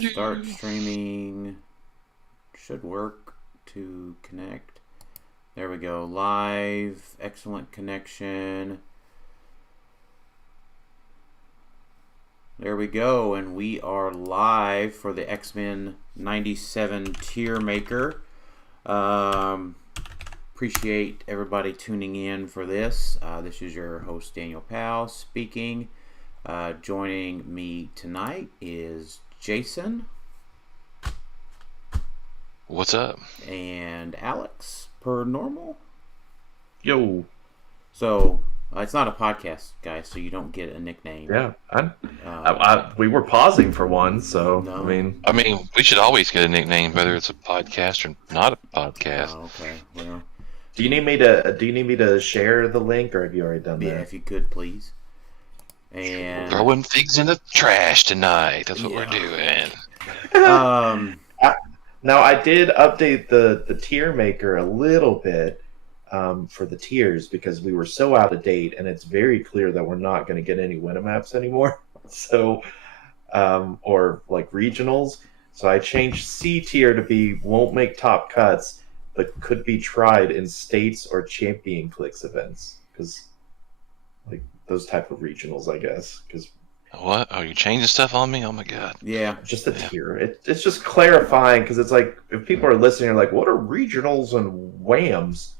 Start streaming. Should work to connect. There we go. Live. Excellent connection. There we go. And we are live for the X-Men 97 Tiermaker. Appreciate everybody tuning in for this. This is your host, Daniel Powell, speaking. Joining me tonight is Jason. What's up? And Alex, per normal. Yo. So, it's not a podcast, guys, so you don't get a nickname. Yeah. We were pausing for one, so, No. I mean, we should always get a nickname, whether it's a podcast or not a podcast. Oh, okay. Well, Do you need me to share the link, or have you already done yeah, that? if you could, please. And Throwing things in the trash tonight. That's what we're doing. Now, I did update the Tiermaker a little bit for the tiers because we were so out of date, and it's very clear that we're not going to get any Winamaps anymore. So, or like regionals. So I changed C tier to be won't make top cuts, but could be tried in states or Heroclix events, because like those type of regionals, I guess, because What? Oh, you changing stuff on me? Oh my god. yeah, just a tier. It's just clarifying, because it's like if people are listening, are like, what are regionals and whams?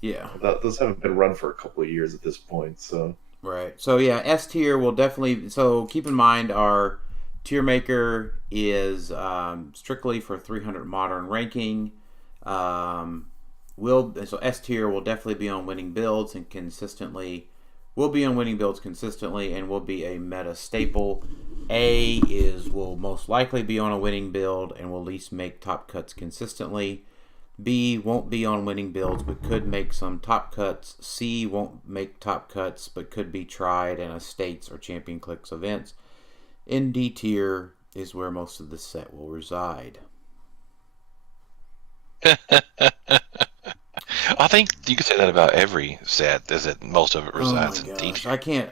yeah. Those haven't been run for a couple of years at this point, so. Right. So yeah, S tier will definitely. So keep in mind our tier maker is strictly for 300 modern ranking. So S tier will definitely be on winning builds and consistently. Will be on winning builds consistently and will be a meta staple. A will most likely be on a winning build and will at least make top cuts consistently. B won't be on winning builds but could make some top cuts. C won't make top cuts but could be tried in a states or champion clicks events. In D tier is where most of the set will reside. I think you could say that about every set. Is that most of it resides in D tier. I can't.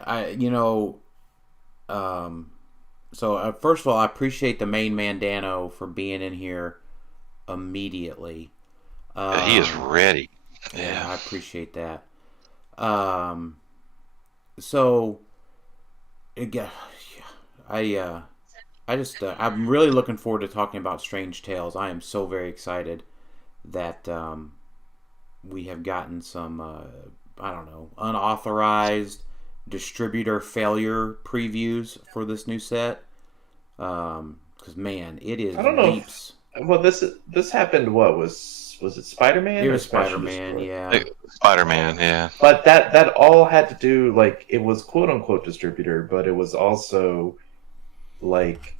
So first of all, I appreciate the main man Dano for being in here immediately. He is ready. Yeah, I Yeah. appreciate that. So, again, I'm really looking forward to talking about Strange Tales. I am so very excited that we have gotten some, unauthorized distributor failure previews for this new set. Because man, it is I don't know if- leaps. Well, this happened. What was it? Spider-Man? It or was Special Spider-Man, Destroyer? yeah. Spider-Man, yeah. But that all had to do, like, it was quote unquote distributor, but it was also like,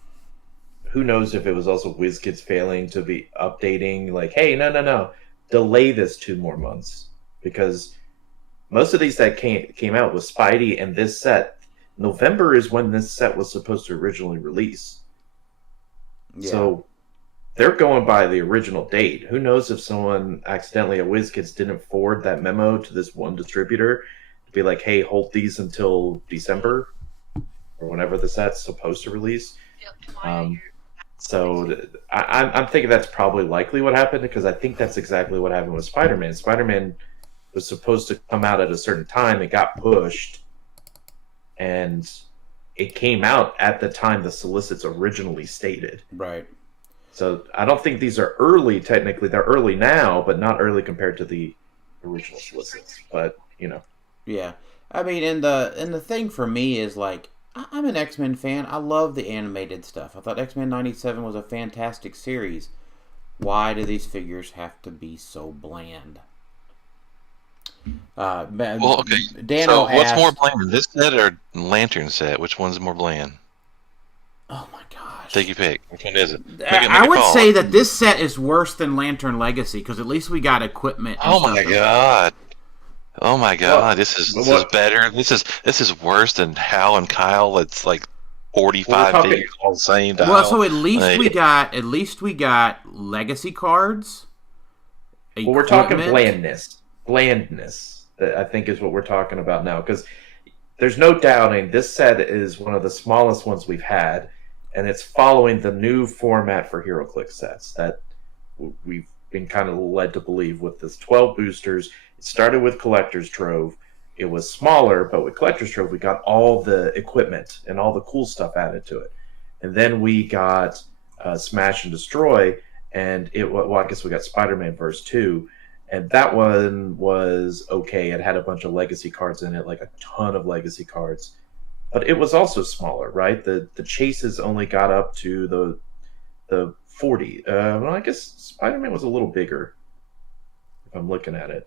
who knows if it was also WizKids failing to be updating, like, hey, no, delay this 2 more months, because most of these that came out with Spidey and this set. November is when this set was supposed to originally release. Yeah. So they're going by the original date. Who knows if someone accidentally at WizKids didn't forward that memo to this one distributor to be like, hey, hold these until December or whenever the set's supposed to release. So I'm thinking that's probably likely what happened, because I think that's exactly what happened with Spider-Man. Spider-Man was supposed to come out at a certain time. It got pushed, and it came out at the time the solicits originally stated. Right. So I don't think these are early. Technically, they're early now, but not early compared to the original solicits. But Yeah. I mean, and the thing for me is, like, I'm an X-Men fan. I love the animated stuff. I thought X-Men 97 was a fantastic series. Why do these figures have to be so bland? Well, okay. Dano So, what's asked, more bland, this set or Lantern set? Which one's more bland? oh my gosh. Take your pick. Which one is it? I would say that this set is worse than Lantern Legacy, because at least we got equipment. And Oh my stuff. god! Oh my god! What? This is What? better. This is worse than Hal and Kyle. It's like 45 talking- figures all the same dial. Well, so at least Like, we got legacy cards. well, we're talking equipment. blandness. That I think is what we're talking about now, because there's no doubting this set is one of the smallest ones we've had. and it's following the new format for Heroclix sets that we've been kind of led to believe with this 12 boosters. It started with Collector's Trove. It was smaller, but with Collector's Trove, we got all the equipment and all the cool stuff added to it. And then we got Smash and Destroy, and I guess we got Spider-Man Verse 2, and that one was okay. It had a bunch of legacy cards in it, like a ton of legacy cards. But it was also smaller, right? The chases only got up to the 40. Well, I guess Spider-Man was a little bigger, if I'm looking at it.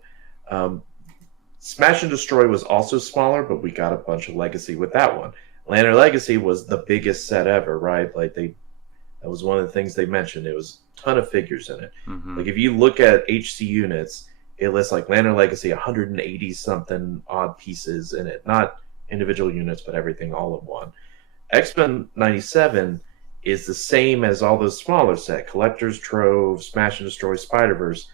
Smash and Destroy was also smaller, but we got a bunch of legacy with that one. Lantern Legacy was the biggest set ever, right? Like that was one of the things they mentioned. It was a ton of figures in it. Mm-hmm. Like if you look at HC units, it lists like Lantern Legacy 180 something odd pieces in it, not individual units, but everything all in one. X-Men 97 is the same as all those smaller set, Collector's Trove, Smash and Destroy, Spider-Verse,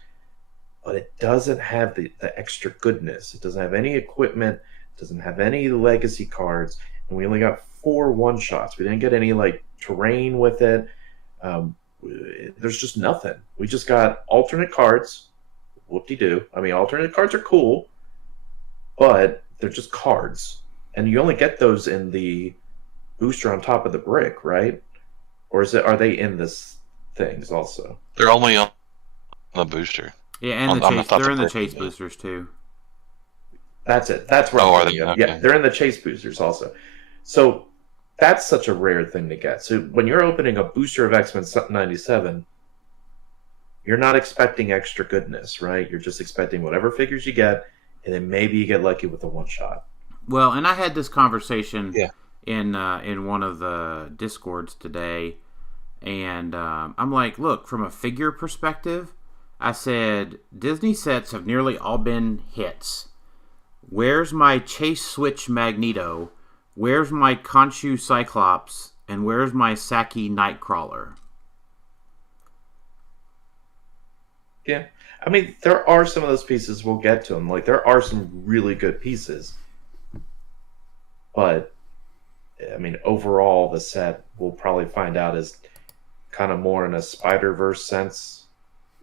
but it doesn't have the extra goodness. It doesn't have any equipment, it doesn't have any legacy cards, and we only got 4 one-shots. We didn't get any like terrain with it. There's just nothing. We just got alternate cards. Whoop-de-doo. I mean, alternate cards are cool, but they're just cards. And you only get those in the booster on top of the brick, right? Or are they in this things also? They're only on the booster. Yeah, and they're in the chase boosters too. That's it. That's where are they? Okay. Yeah, they're in the chase boosters also. So that's such a rare thing to get. So when you're opening a booster of X-Men 97, you're not expecting extra goodness, right? You're just expecting whatever figures you get, and then maybe you get lucky with a one-shot. Well, and I had this conversation in one of the Discords today, and I'm like, look, from a figure perspective, I said, Disney sets have nearly all been hits. Where's my Chase Switch Magneto? Where's my Khonshu Cyclops? And where's my Saki Nightcrawler? Yeah. I mean, there are some of those pieces, we'll get to them. Like, there are some really good pieces. But, I mean, overall, the set, we'll probably find out, is kind of more in a Spider-Verse sense,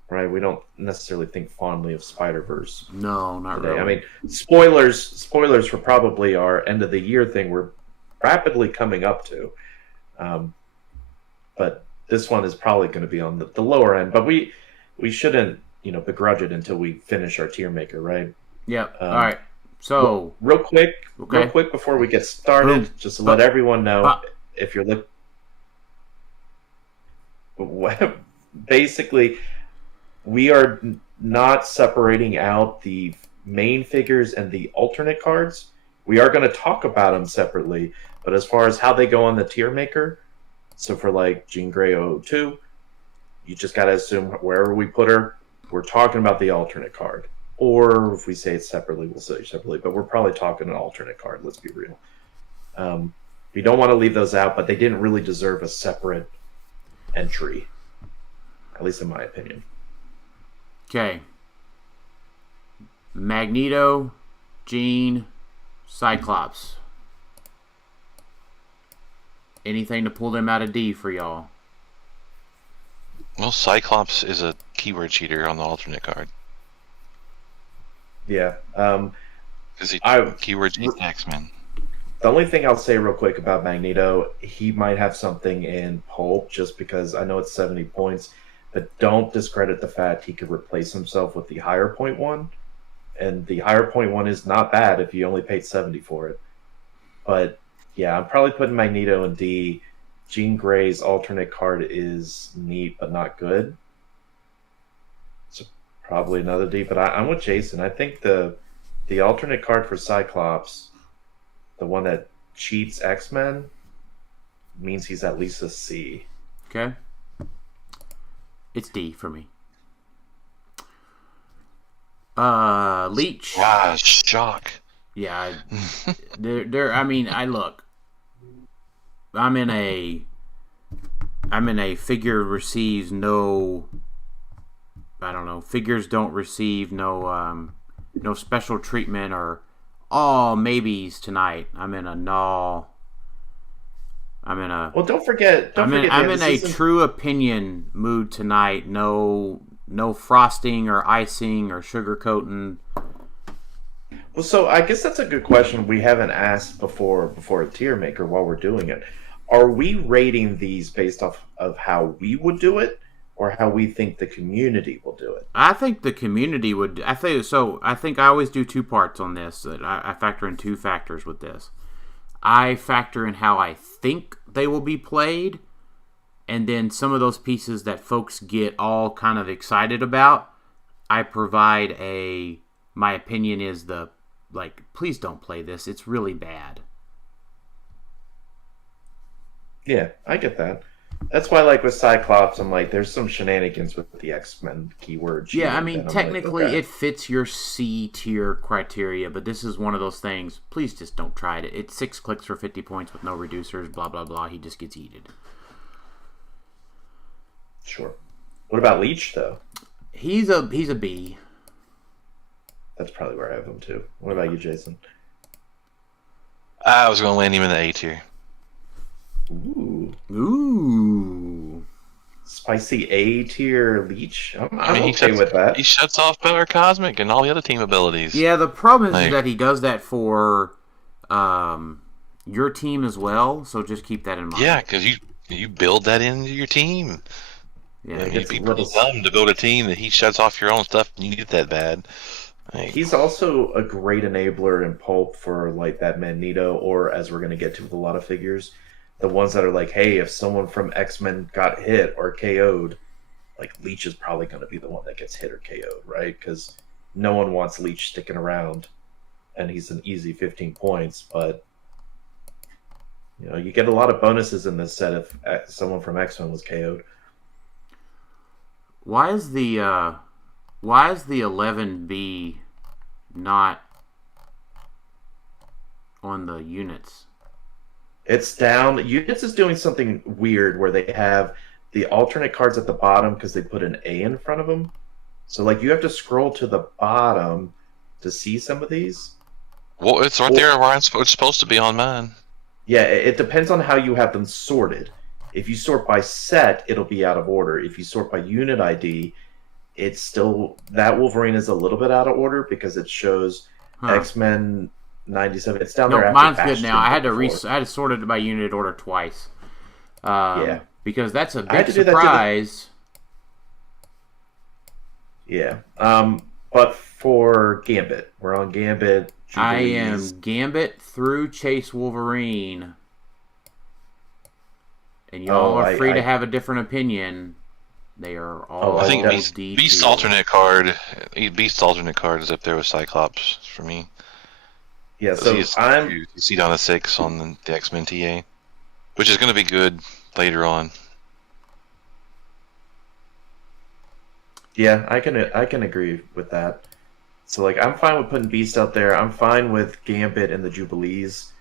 right? We don't necessarily think fondly of Spider-Verse. No, not today. really. I mean, spoilers for probably our end-of-the-year thing we're rapidly coming up to. But this one is probably going to be on the lower end. But we shouldn't, begrudge it until we finish our tier maker, right? Yep. All right. So real quick before we get started, just to let everyone know, if you're basically, we are not separating out the main figures and the alternate cards. We are going to talk about them separately, but as far as how they go on the tier maker, so for like Jean Grey 002, you just got to assume wherever we put her, we're talking about the alternate card. Or if we say it separately, we'll say it separately. But we're probably talking an alternate card, let's be real. We don't want to leave those out, but they didn't really deserve a separate entry. At least in my opinion. Okay. Magneto, Jean, Cyclops. Anything to pull them out of D for y'all? Well, Cyclops is a keyword cheater on the alternate card. Yeah. Because he keyword cheats X-Men. The only thing I'll say real quick about Magneto, he might have something in Pulp, just because I know it's 70 points, but don't discredit the fact he could replace himself with the higher point one. And the higher point one is not bad if you only paid 70 for it. But yeah, I'm probably putting Magneto in D. Jean Grey's alternate card is neat, but not good. So probably another D. But I'm with Jason. I think the alternate card for Cyclops, the one that cheats X-Men, means he's at least a C. Okay. It's D for me. Leech. Ah, shock. Yeah, I look. I'm in a figure receives no. I don't know. Figures don't receive no special treatment or all maybes tonight. I'm in a no. I'm in a Well, don't forget. Don't forget, I'm Dan, in this a isn't. true opinion mood tonight. No frosting or icing or sugar coating. Well, so I guess that's a good question we haven't asked before a tier maker while we're doing it. Are we rating these based off of how we would do it, or how we think the community will do it? I think the community would. I think so. I think I always do two parts on this. That I factor in two factors with this. I factor in how I think they will be played, and then some of those pieces that folks get all kind of excited about. I provide my opinion is please don't play this. It's really bad. Yeah, I get that. That's why, like with Cyclops, I'm like, there's some shenanigans with the X-Men keyword Yeah, I cheating mean, that I'm like, technically okay. it fits your C tier criteria, but this is one of those things. Please just don't try it. It's 6 clicks for 50 points with no reducers, blah, blah, blah. He just gets yeeted. Sure. What about Leech though? He's a B. That's probably where I have him too. What about you, Jason? I was going to land him in the A tier. Ooh, Ooh. spicy A tier Leech. I mean, I'm okay with that. he shuts off Power Cosmic and all the other team abilities. Yeah, the problem is Like, that he does that for your team as well, so just keep that in mind. yeah, because you build that into your team. Yeah, I mean, gets you'd be a little- pretty dumb to build a team that he shuts off your own stuff and you need it that bad. Like, He's also a great enabler in Pulp for like that Magneto, or as we're going to get to with a lot of figures, the ones that are like, hey, if someone from X-Men got hit or KO'd, like Leech is probably going to be the one that gets hit or KO'd, right? Because no one wants Leech sticking around, and he's an easy 15 points. But you get a lot of bonuses in this set if someone from X-Men was KO'd. Why is the 11B not on the units? It's down. Units is doing something weird where they have the alternate cards at the bottom because they put an A in front of them. So like you have to scroll to the bottom to see some of these. well, it's right there where it's supposed to be on mine. Yeah, it depends on how you have them sorted. If you sort by set, it'll be out of order. If you sort by unit ID, it's still that Wolverine is a little bit out of order because it shows X-Men 97. It's down there. No, After mine's Bastion good now. I had to before. I had to sort it by unit order twice. Yeah. Because that's a I had big to do that to the- surprise. Yeah. But for Gambit, we're on Gambit. I Jubilees. am Gambit through Chase Wolverine. And y'all are free to have a different opinion. They are all I think D2. Beast alternate card is up there with Cyclops for me. Yeah, so you see down a 6 on the X-Men TA, which is going to be good later on. Yeah, I can agree with that. So like I'm fine with putting Beast out there. I'm fine with Gambit and the Jubilees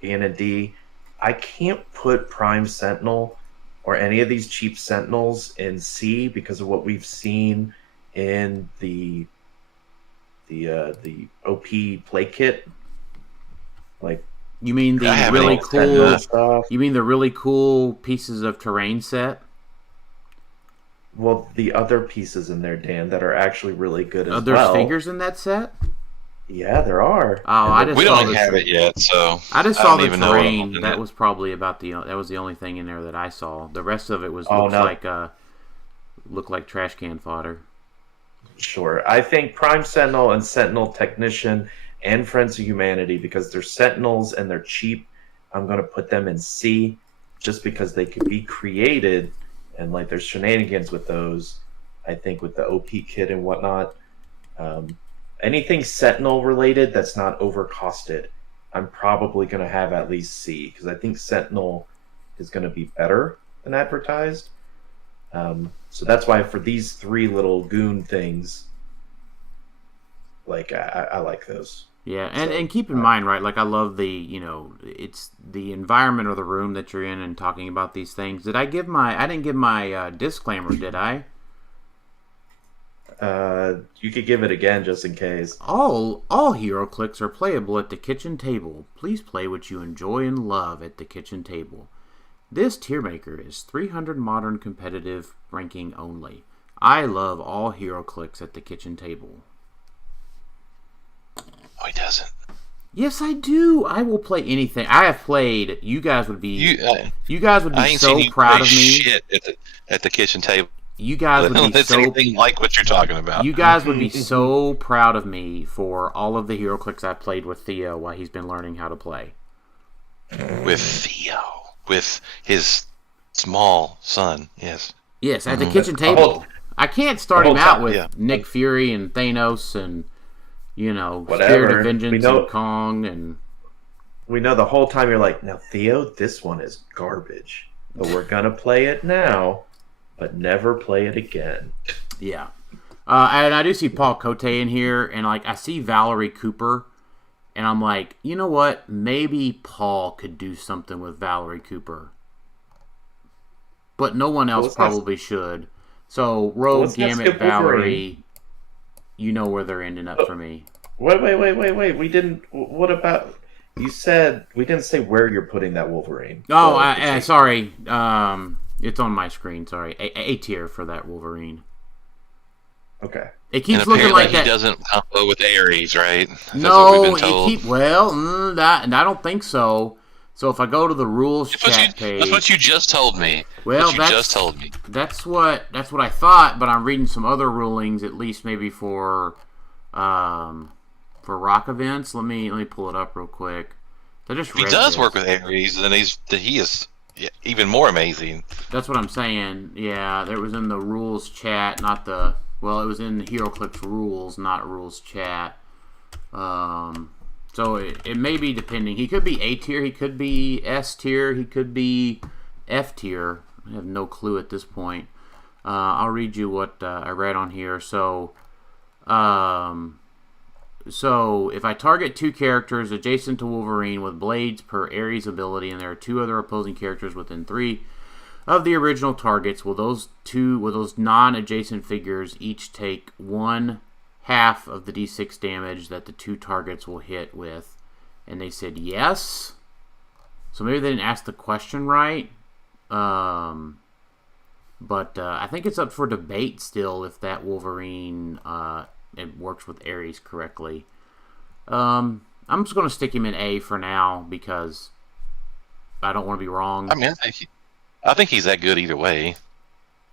being a D. I can't put Prime Sentinel or any of these cheap Sentinels in C because of what we've seen in the OP play kit. Like You mean the I haven't really even cool? Sentinel stuff. You mean the really cool pieces of terrain set? Well, the other pieces in there, Dan, that are actually really good as Are there well. figures in that set? Yeah, there are. Oh, I just We saw don't this. have it yet, so I just saw don't the even know what I'm terrain. looking That at. was probably that was the only thing in there that I saw. The rest of it was Oh, no. looked like trash can fodder. Sure. I think Prime Sentinel and Sentinel Technician and Friends of Humanity, because they're Sentinels and they're cheap, I'm going to put them in C just because they could be created and like there's shenanigans with those. I think with the OP kit and whatnot. Anything Sentinel related that's not overcosted, I'm probably going to have at least C because I think Sentinel is going to be better than advertised. So that's why for these three little goon things, like I like those. Yeah, and keep in mind, right? Like I love it's the environment or the room that you're in and talking about these things. I didn't give my disclaimer, did I? You could give it again just in case. All Heroclix are playable at the kitchen table. Please play what you enjoy and love at the kitchen table. This tier maker is 300 modern competitive ranking only. I love all Heroclix at the kitchen table. Oh, he doesn't. Yes, I do. I will play anything. I have played. You guys would be. You guys would I be ain't so seen you proud play of me. shit at the kitchen table. You guys would be It's so. anything like what you're talking about. You guys would be so proud of me for all of the Heroclix I've played with Theo while he's been learning how to play. With Theo, with his small son, yes. Yes, at the kitchen table. I can't start him out with Nick Fury and Thanos and Spirit of Vengeance and Kong and. We know the whole time you're like, now Theo, this one is garbage, but we're gonna play it now, but never play it again. Yeah, and I do see Paul Cote in here, and I see Valerie Cooper, and I'm like, you know what? Maybe Paul could do something with Valerie Cooper, but no one else probably should. So Rogue, Gambit, Valerie, you know where they're ending up for me. Wait! We didn't. What about? You said we didn't say where you're putting that Wolverine. Oh, sorry. It's on my screen. Sorry, A tier for that Wolverine. Okay. It keeps looking like that. He doesn't combo with Ares, right? No, I don't think so. So if I go to the rules chat page, that's what you just told me. Well, That's what I thought, but I'm reading some other rulings, at least maybe for rock events. Let me pull it up real quick. If he does work with Ares, then he is even more amazing. That's what I'm saying. Yeah, that was in the rules chat, it was in the Heroclix rules, not rules chat. So it may be depending. He could be A tier, he could be S tier, he could be F tier. I have no clue at this point. I'll read you what I read on here. So if I target 2 characters adjacent to Wolverine with blades per Ares ability, and there are 2 other opposing characters within 3 of the original targets, will those non-adjacent figures each take 1/2 of the D6 damage that the 2 targets will hit with? And they said yes. So maybe they didn't ask the question right. But I think it's up for debate still if that Wolverine it works with Ares correctly. I'm just going to stick him in A for now because I don't want to be wrong. I mean, I think he's that good either way.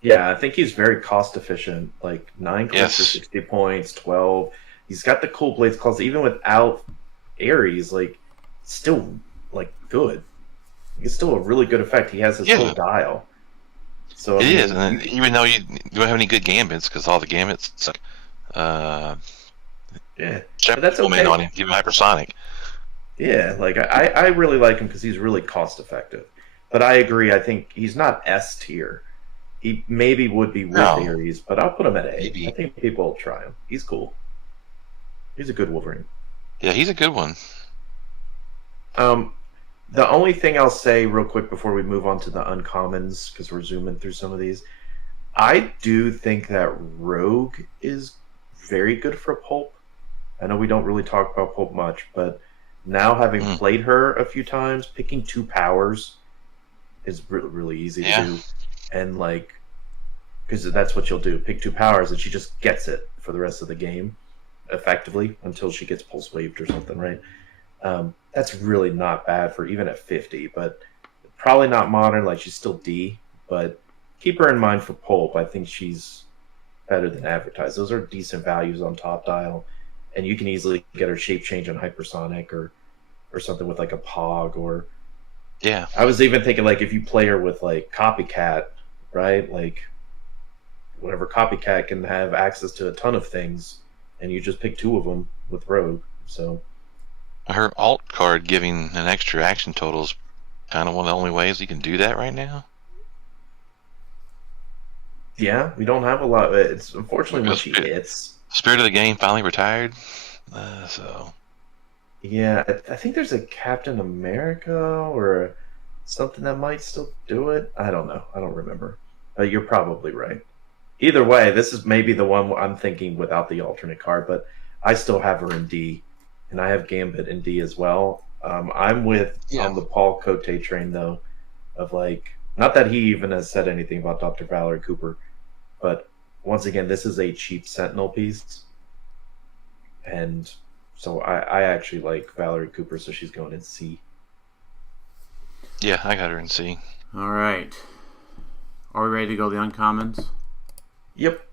Yeah, I think he's very cost efficient. 9 clicks for 60 points, 12. He's got the cool blades claws. Even without Ares, still good. It's still a really good effect. He has his full dial. So it is, and even though you don't have any good gambits because all the gambits suck. But that's okay. On him, give him hypersonic. Yeah, I really like him because he's really cost effective. But I agree. I think he's not S tier. He maybe would be with Ares, but I'll put him at A. Maybe. I think people will try him. He's cool. He's a good Wolverine. Yeah, he's a good one. The only thing I'll say real quick before we move on to the uncommons, because we're zooming through some of these, I do think that Rogue is very good for Pulp. I know we don't really talk about Pulp much, but now having played her a few times, picking 2 powers is really, really easy to do. And because that's what you'll do, pick 2 powers and she just gets it for the rest of the game effectively until she gets pulse waved or something, right? That's really not bad for even at 50, but probably not modern. She's still D, but keep her in mind for Pulp. I think she's better than advertised. Those are decent values on top dial, and you can easily get her shape change on hypersonic or something with a Pog or. Yeah. I was even thinking if you play her with Copycat, right? Whatever Copycat can have access to a ton of things, and you just pick 2 of them with Rogue. So. Her alt card giving an extra action total is kind of one of the only ways you can do that right now. Yeah, we don't have a lot. It's unfortunately when she hits. Spirit of the Game finally retired, so. Yeah, I think there's a Captain America or something that might still do it. I don't know. I don't remember. You're probably right. Either way, this is maybe the one I'm thinking without the alternate card, but I still have her in D. And I have Gambit in D as well. I'm with on the Paul Cote train, though. of like, not that he even has said anything about Dr. Valerie Cooper, but once again, this is a cheap Sentinel piece, and so I actually like Valerie Cooper, so she's going in C. Yeah, I got her in C. All right. Are we ready to go the uncommons? Yep.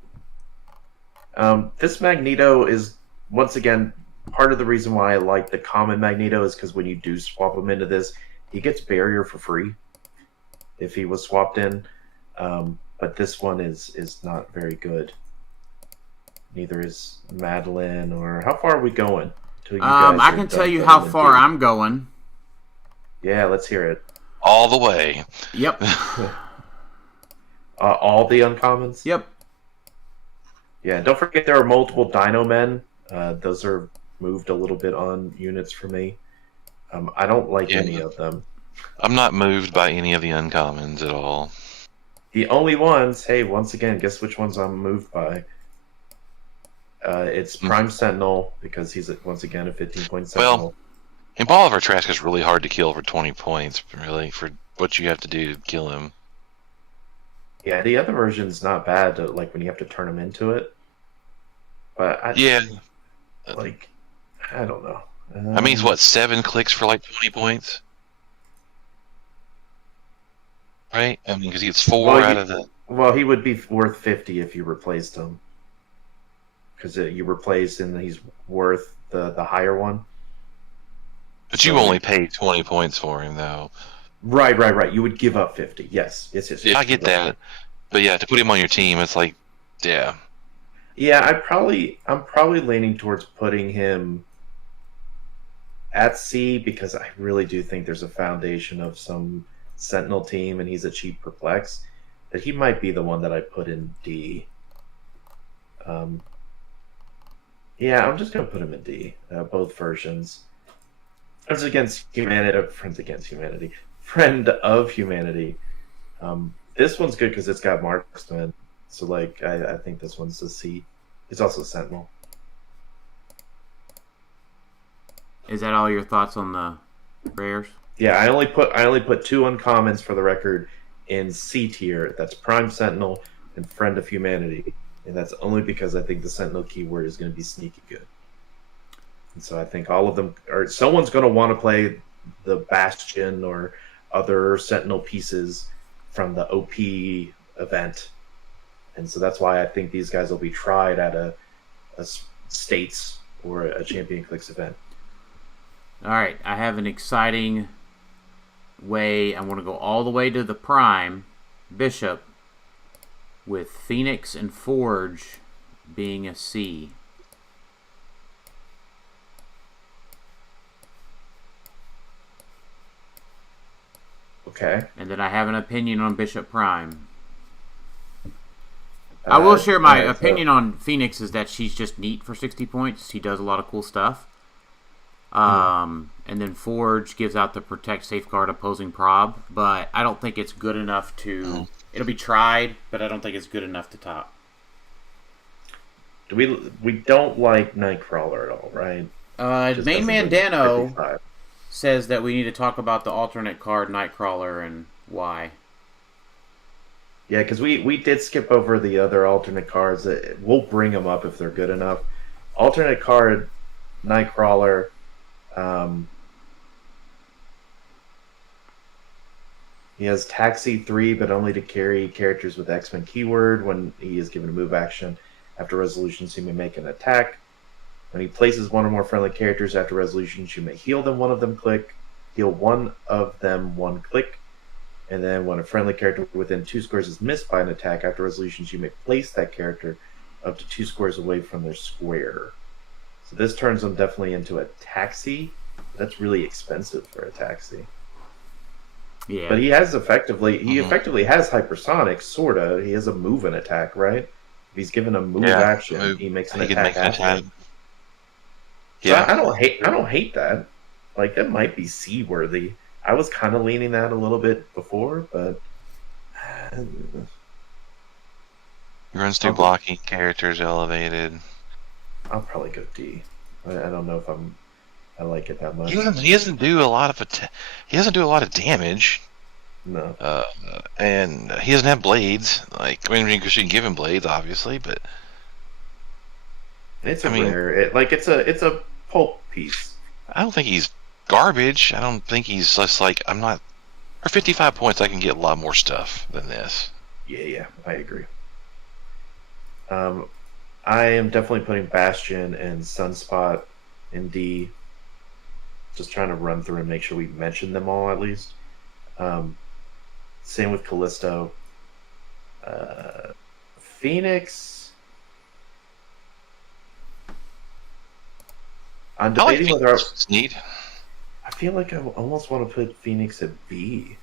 This Magneto is, once again, part of the reason why I like the common Magneto is because when you do swap him into this, he gets barrier for free if he was swapped in. But this one is not very good. Neither is Madeline, or how far are we going? Till you guys I are can done tell you putting how them in far D? I'm going. Yeah, let's hear it. All the way. Yep. All the uncommons? Yep. Yeah, don't forget there are multiple Dino Men. Those are moved a little bit on units for me. I don't like any of them. I'm not moved by any of the uncommons at all. The only ones, hey, once again, guess which ones I'm moved by? It's Prime Sentinel, because he's, once again, a 15-point Sentinel. Well, and Bolivar Trask is really hard to kill for 20 points, really, for what you have to do to kill him. Yeah, the other version's not bad, like, when you have to turn him into it. But, Yeah. like, I don't know. I mean, it's what, 7 clicks for like 20 points? Right? I mean, because he gets 4 out of the... Well, he would be worth 50 if you replaced him. Because you replace and he's worth the higher one. But you only pay 20 points for him, though. Right. You would give up 50. Yes. Yeah, I get that. But yeah, to put him on your team, it's like, yeah. Yeah, I'm probably leaning towards putting him at C, because I really do think there's a foundation of some Sentinel team, and he's a cheap perplex, that he might be the one that I put in D. Yeah, I'm just gonna put him in D. Both versions. Friends Against Humanity. Friend of Humanity. This one's good because it's got marksman. So like, I think this one's a C. It's also Sentinel. Is that all your thoughts on the rares? Yeah, I only put 2 uncommons for the record in C tier. That's Prime Sentinel and Friend of Humanity, and that's only because I think the Sentinel keyword is going to be sneaky good. And so I think all of them, or someone's going to want to play the Bastion or other Sentinel pieces from the OP event, and so that's why I think these guys will be tried at a States or a Champion Clicks event. All right, I have an exciting way. I want to go all the way to the Prime Bishop with Phoenix and Forge being a C. Okay. And then I have an opinion on Bishop Prime. I will share my opinion on Phoenix is that she's just neat for 60 points. She does a lot of cool stuff. And then Forge gives out the Protect, Safeguard, Opposing Prob, but I don't think it's good enough to... It'll be tried, but I don't think it's good enough to top. We don't like Nightcrawler at all, right? Main Man Dano says that we need to talk about the alternate card Nightcrawler and why. Yeah, because we did skip over the other alternate cards. We'll bring them up if they're good enough. Alternate card Nightcrawler. He has Taxi 3, but only to carry characters with X-Men keyword. When he is given a move action after resolutions, he may make an attack. When he places one or more friendly characters after resolutions, you may heal them one of them click. Heal one of them 1 click. And then when a friendly character within 2 squares is missed by an attack after resolutions, you may place that character up to 2 squares away from their square. So this turns them definitely into a taxi. That's really expensive for a taxi. Yeah. But he has effectively has hypersonic, sorta. He has a move and attack, right? If he's given a move action, he makes an attack after. Yeah, so I don't hate that. Like, that might be C worthy. I was kind of leaning that a little bit before, but Runs through blocking, characters elevated. I'll probably go D. I don't know if I like it that much. He doesn't do a lot of damage. No. And he doesn't have blades. Like, I mean, because you can give him blades, obviously, but It's I a mean, rare. It's a pulp piece. I don't think he's garbage. I don't think he's just like I'm not. For 55 points, I can get a lot more stuff than this. Yeah, I agree. I am definitely putting Bastion and Sunspot in D. Just trying to run through and make sure we mention them all at least. Um, Same with Callisto. Phoenix. I'm I like debating whether Phoenix. It's neat. I feel like I almost want to put Phoenix at B.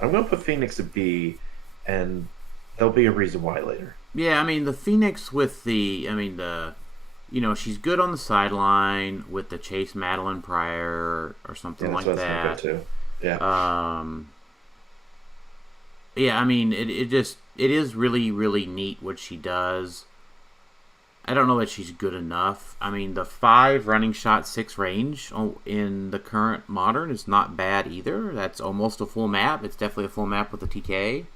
I'm going to put Phoenix at B, and there'll be a reason why later. Yeah, I mean the Phoenix with she's good on the sideline with the Chase Madeline Pryor or something like that. Too. Yeah. Yeah, I mean it is really really neat what she does. I don't know that she's good enough. I mean the 5 running shot 6 range in the current modern is not bad either. That's almost a full map. It's definitely a full map with a TK.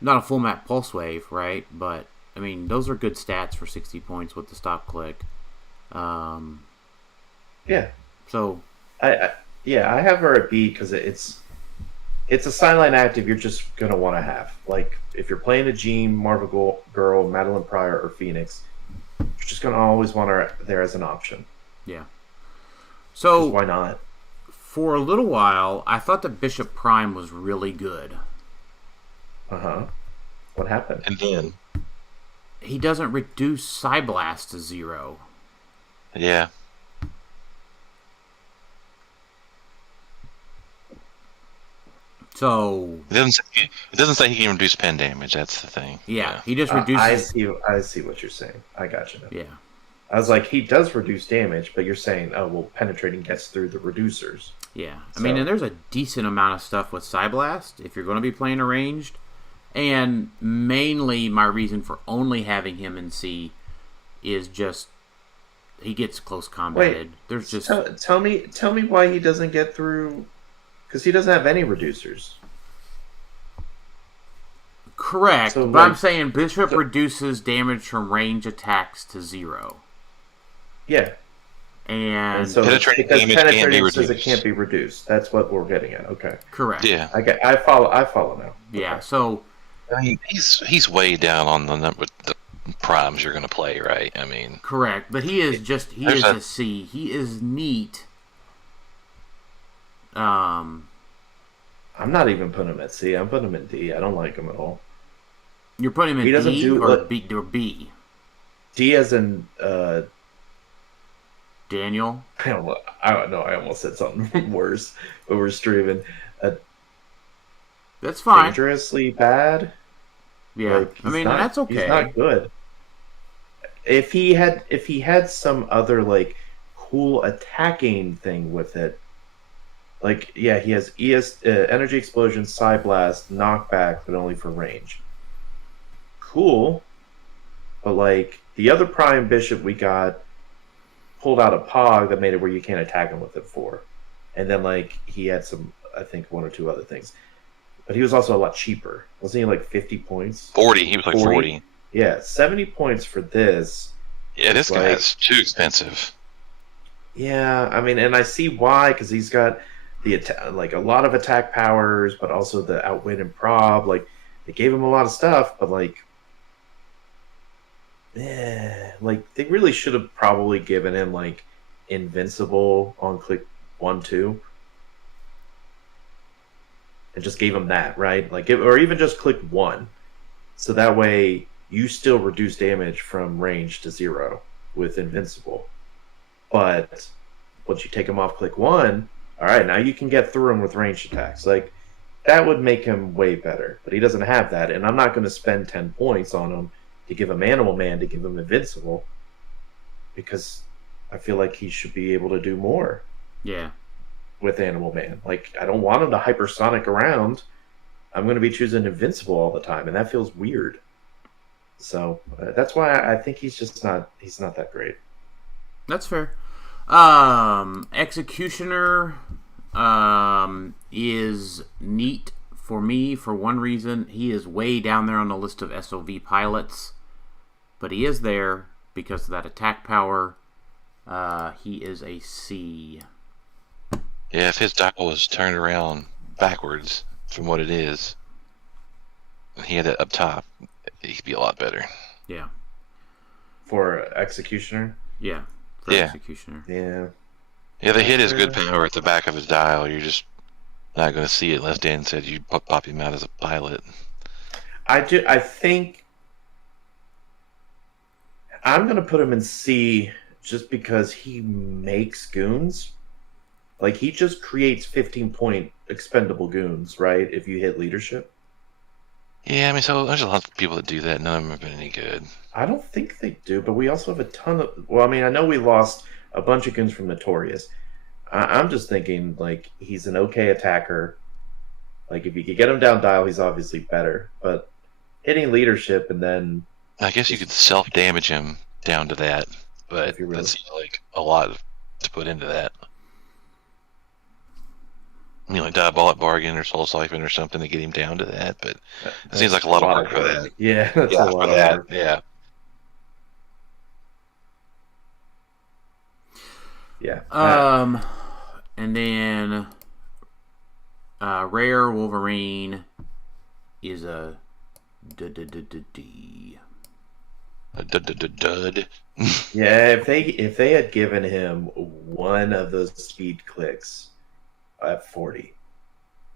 Not a full map pulse wave, right? But I mean, those are good stats for 60 points with the stop click. Yeah. So, I have her at B because it's a sideline active you're just gonna want to have. Like if you're playing a Jean, Marvel Girl, Madeline Pryor, or Phoenix, you're just gonna always want her there as an option. yeah. So why not? For a little while, I thought that Bishop Prime was really good. What happened? And then he doesn't reduce Psyblast to 0. Yeah. So it doesn't say he can reduce pen damage. That's the thing. Yeah. He just reduces. I see what you're saying. I got you. Yeah. I was like, he does reduce damage, but you're saying, oh well, penetrating gets through the reducers. Yeah, I mean, and there's a decent amount of stuff with Psyblast if you're going to be playing a ranged. And mainly my reason for only having him in C is just he gets close combated. There's just tell me why he doesn't get through, because he doesn't have any reducers. Correct, but I'm saying Bishop reduces damage from range attacks to 0. Yeah. And so penetrating damage says it can't be reduced. That's what we're getting at. Okay. Correct. Yeah. I follow now. Yeah. Okay. So I mean, he's way down on the number the primes you're going to play, right? I mean, correct, but he is a C. He is neat. I'm not even putting him at C. I'm putting him in D. I don't like him at all. You're putting him in D or B? D as in Daniel. I don't know. I almost said something worse, but we're streaming. That's fine. Dangerously bad. Yeah, like, I mean that's okay. He's not good. If he had some other like cool attacking thing with it, like he has energy explosion, Psyblast, knockback, but only for range. Cool, but like the other Prime Bishop we got pulled out a Pog that made it where you can't attack him with it and then like he had some, I think 1 or 2 other things. But he was also a lot cheaper. Wasn't he like 50 points? 40. He was like 40. Yeah, 70 points for this. Yeah, this guy's too expensive. Yeah, I mean, and I see why, because he's got the like a lot of attack powers, but also the outwit and prob. Like they gave him a lot of stuff, but like they really should have probably given him like invincible on click 1-2. And just gave him that, right? Like, or even just click 1, so that way you still reduce damage from range to 0 with invincible. But once you take him off click 1, all right, now you can get through him with ranged attacks. Like that would make him way better, but he doesn't have that, and I'm not going to spend 10 points on him to give him Animal Man to give him invincible, because I feel like he should be able to do more. Yeah. With Animal Man. Like, I don't want him to hypersonic around. I'm going to be choosing invincible all the time, and that feels weird. So that's why I think he's not that great. That's fair. Executioner is neat for me for one reason. He is way down there on the list of SOV pilots, but he is there because of that attack power. He is a C. Yeah, if his dial was turned around backwards from what it is, and he had it up top, he'd be a lot better. Yeah. For Executioner? Yeah. For Executioner. Yeah. Yeah, the hit is good power at the back of his dial. You're just not going to see it unless Dan said you pop him out as a pilot. I think I'm going to put him in C just because he makes goons. Like, he just creates 15-point expendable goons, right? If you hit leadership. Yeah, I mean, so there's a lot of people that do that. None of them have been any good. I don't think they do, but we also have a ton of... Well, I mean, I know we lost a bunch of goons from Notorious. I'm just thinking, like, he's an okay attacker. Like, if you could get him down dial, he's obviously better. But hitting leadership and then... I guess you could self-damage him down to that, but that's like a lot to put into that. I mean, like Diabolic Bargain or Soul Siphon or something to get him down to that, but it seems like a lot of work for that. Yeah, that's a lot of work. Yeah. Yeah. And then Rare Wolverine is a D. A dud. Yeah, if they had given him one of those speed clicks at 40,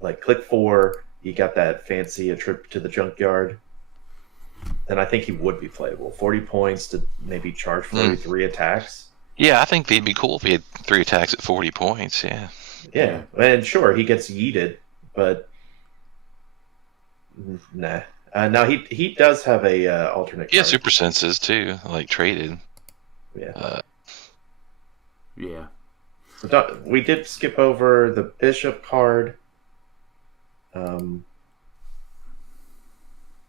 like click 4, you got that fancy a trip to the junkyard, then I think he would be playable. 40 points to maybe charge 43 attacks. Yeah, I think he'd be cool if he had 3 attacks at 40 points. Yeah, and sure, he gets yeeted, but nah. Now he does have a alternate. Yeah, super senses too, like traded. Yeah. Yeah. So we did skip over the bishop card.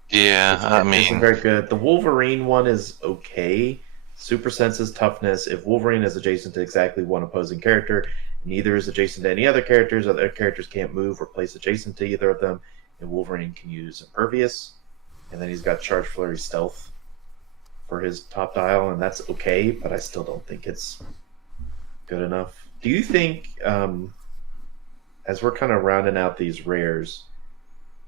Yeah, I mean, isn't very good. The Wolverine one is okay. Super senses toughness. If Wolverine is adjacent to exactly one opposing character, neither is adjacent to any other characters. Other characters can't move or place adjacent to either of them. And Wolverine can use Impervious. And then he's got Charge Flurry Stealth for his top dial, and that's okay, but I still don't think it's good enough. Do you think, as we're kind of rounding out these rares,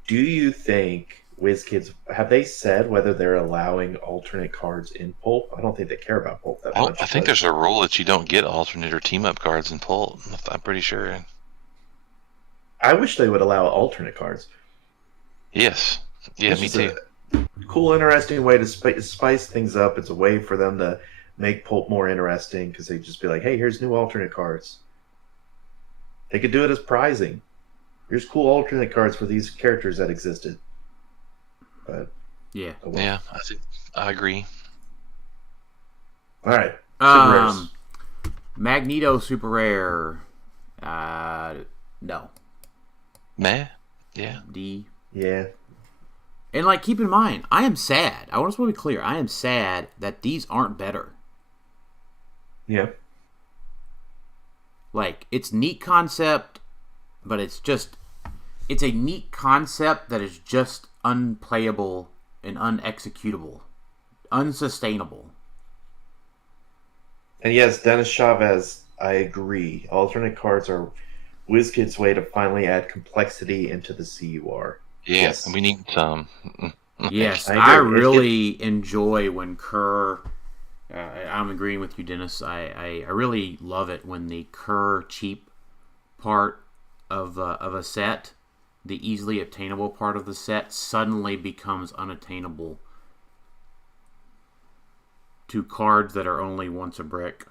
do you think WizKids, have they said whether they're allowing alternate cards in Pulp? I don't think they care about Pulp that much. I think there's a rule that you don't get alternate or team-up cards in Pulp. I'm pretty sure. I wish they would allow alternate cards. Yes. Yeah, me too. Cool, interesting way to spice things up. It's a way for them to make Pulp more interesting because they just be like, hey, here's new alternate cards. They could do it as prizing. Here's cool alternate cards for these characters that existed. But yeah, oh well. Yeah, I agree. All right, super rares. Magneto super rare. No. Meh. Yeah. D. Yeah. And like, keep in mind, I am sad. I want to be clear. I am sad that these aren't better. Yeah. Like, it's neat concept, but it's a neat concept that is just unplayable and unexecutable, unsustainable. And yes, Dennis Chavez, I agree. Alternate cards are WizKids' way to finally add complexity into the CUR. Yeah, yes. We need some. Yes, I really enjoy when Kerr. I'm agreeing with you, Dennis. I really love it when the Kerr cheap part of a set, the easily obtainable part of the set, suddenly becomes unattainable to cards that are only once a brick.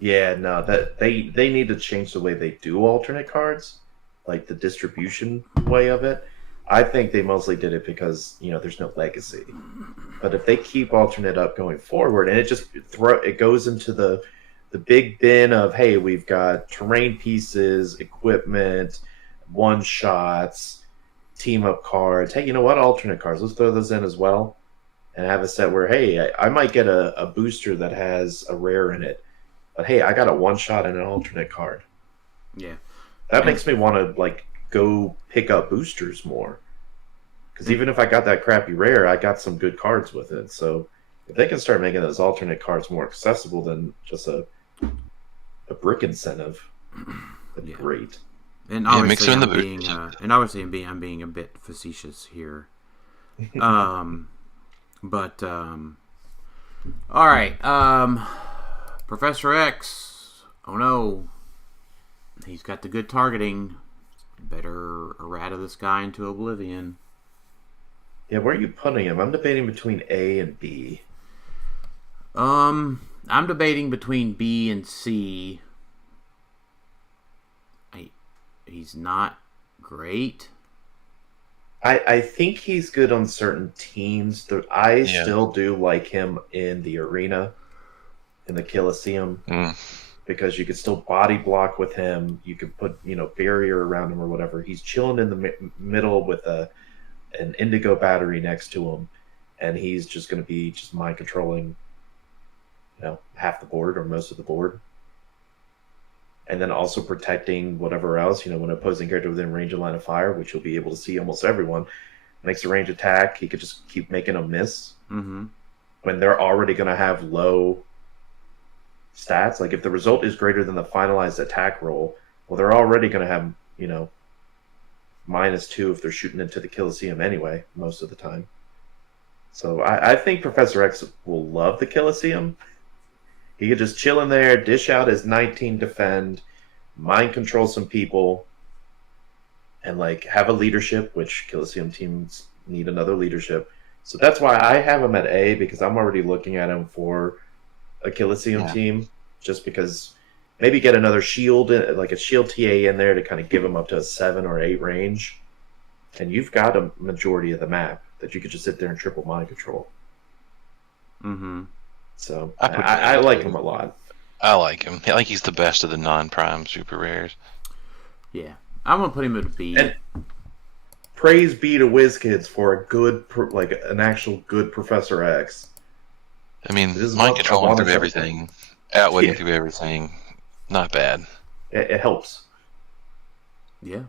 Yeah, no, that they need to change the way they do alternate cards, like the distribution way of it. I think they mostly did it because, there's no legacy. But if they keep alternate up going forward, and it goes into the big bin of, hey, we've got terrain pieces, equipment, one-shots, team-up cards. Hey, you know what? Alternate cards. Let's throw those in as well. And have a set where, hey, I might get a booster that has a rare in it. But hey, I got a one shot and an alternate card. Yeah. That makes me want to like go pick up boosters more. Because even if I got that crappy rare, I got some good cards with it. So if they can start making those alternate cards more accessible than just a brick incentive, that'd be great. And Yeah, mix obviously, them in I'm being a bit facetious here. All right. Professor X. Oh no, he's got the good targeting. Better errata this guy into oblivion. Yeah, where are you putting him? I'm debating between A and B. I'm debating between B and C. He's not great. I think he's good on certain teams. I still do like him in the arena, in the Coliseum, because you could still body block with him. You could put barrier around him or whatever. He's chilling in the middle with an indigo battery next to him, and he's just going to be just mind controlling, half the board or most of the board. And then also protecting whatever else, when opposing character within range of line of fire, which you'll be able to see almost everyone, makes a range attack, he could just keep making them miss. Mm-hmm. When they're already going to have low stats. Like if the result is greater than the finalized attack roll, well, they're already going to have, -2 if they're shooting into the Coliseum anyway, most of the time. So I think Professor X will love the Coliseum. He could just chill in there, dish out his 19 defend, mind control some people, and like have a leadership, which Coliseum teams need another leadership. So that's why I have him at A, because I'm already looking at him for a Coliseum team, just because maybe get another shield, like a shield TA in there to kind of give him up to a 7 or 8 range. And you've got a majority of the map that you could just sit there and triple mind control. Mm-hmm. So I like him a lot. I like him. I think he's the best of the non-prime super rares. Yeah. I'm going to put him at a B. And praise be to WizKids for a good, an actual good Professor X. I mean, mind controlling through everything, outwitting through everything, not bad. It helps. Yeah.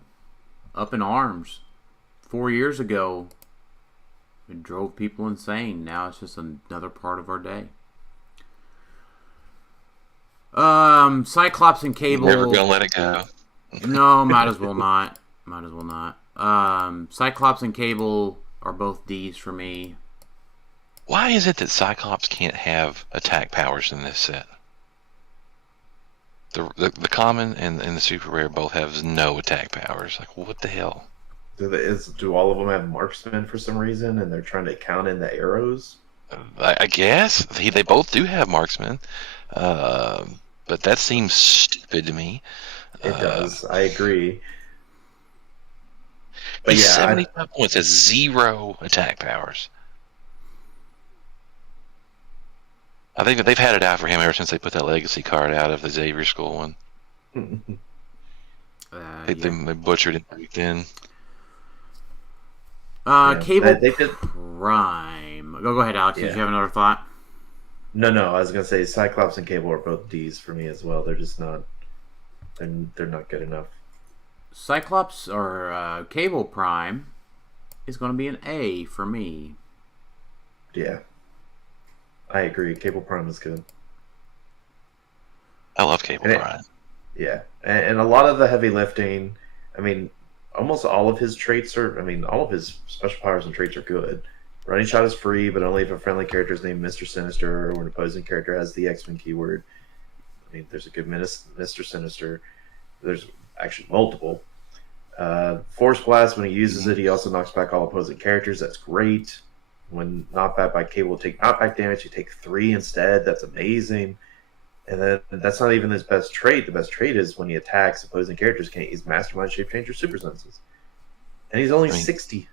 Up in arms. 4 years ago, it drove people insane. Now it's just another part of our day. Cyclops and Cable. Never gonna let it go. No, might as well not. Might as well not. Cyclops and Cable are both D's for me. Why is it that Cyclops can't have attack powers in this set? The common and the super rare both have no attack powers. Like, what the hell? Do all of them have marksman for some reason, and they're trying to count in the arrows? I guess they both do have marksman, but that seems stupid to me. It does. I agree. But he's 75 points, has 0 attack powers. I think that they've had it out for him ever since they put that legacy card out of the Xavier School one. They butchered it back then. Cable they did. Prime. Go ahead, Alex. Did you have another thought? No. I was gonna say Cyclops and Cable are both D's for me as well. They're just not. They're not good enough. Cyclops or Cable Prime is going to be an A for me. Yeah, I agree. Cable Prime is good. I love Cable Prime. Yeah, and a lot of the heavy lifting. I mean, almost all of his traits are. I mean, all of his special powers and traits are good. Running shot is free, but only if a friendly character is named Mr. Sinister or an opposing character has the X-Men keyword. I mean, there's a good Mr. Sinister. There's actually multiple. Force Blast, when he uses it, he also knocks back all opposing characters. That's great. When knockback by Cable will take knockback damage, you take 3 instead. That's amazing. And then that's not even his best trait. The best trait is when he attacks, opposing characters can't use Mastermind, Shape Changer, Super Senses. And he's only 60.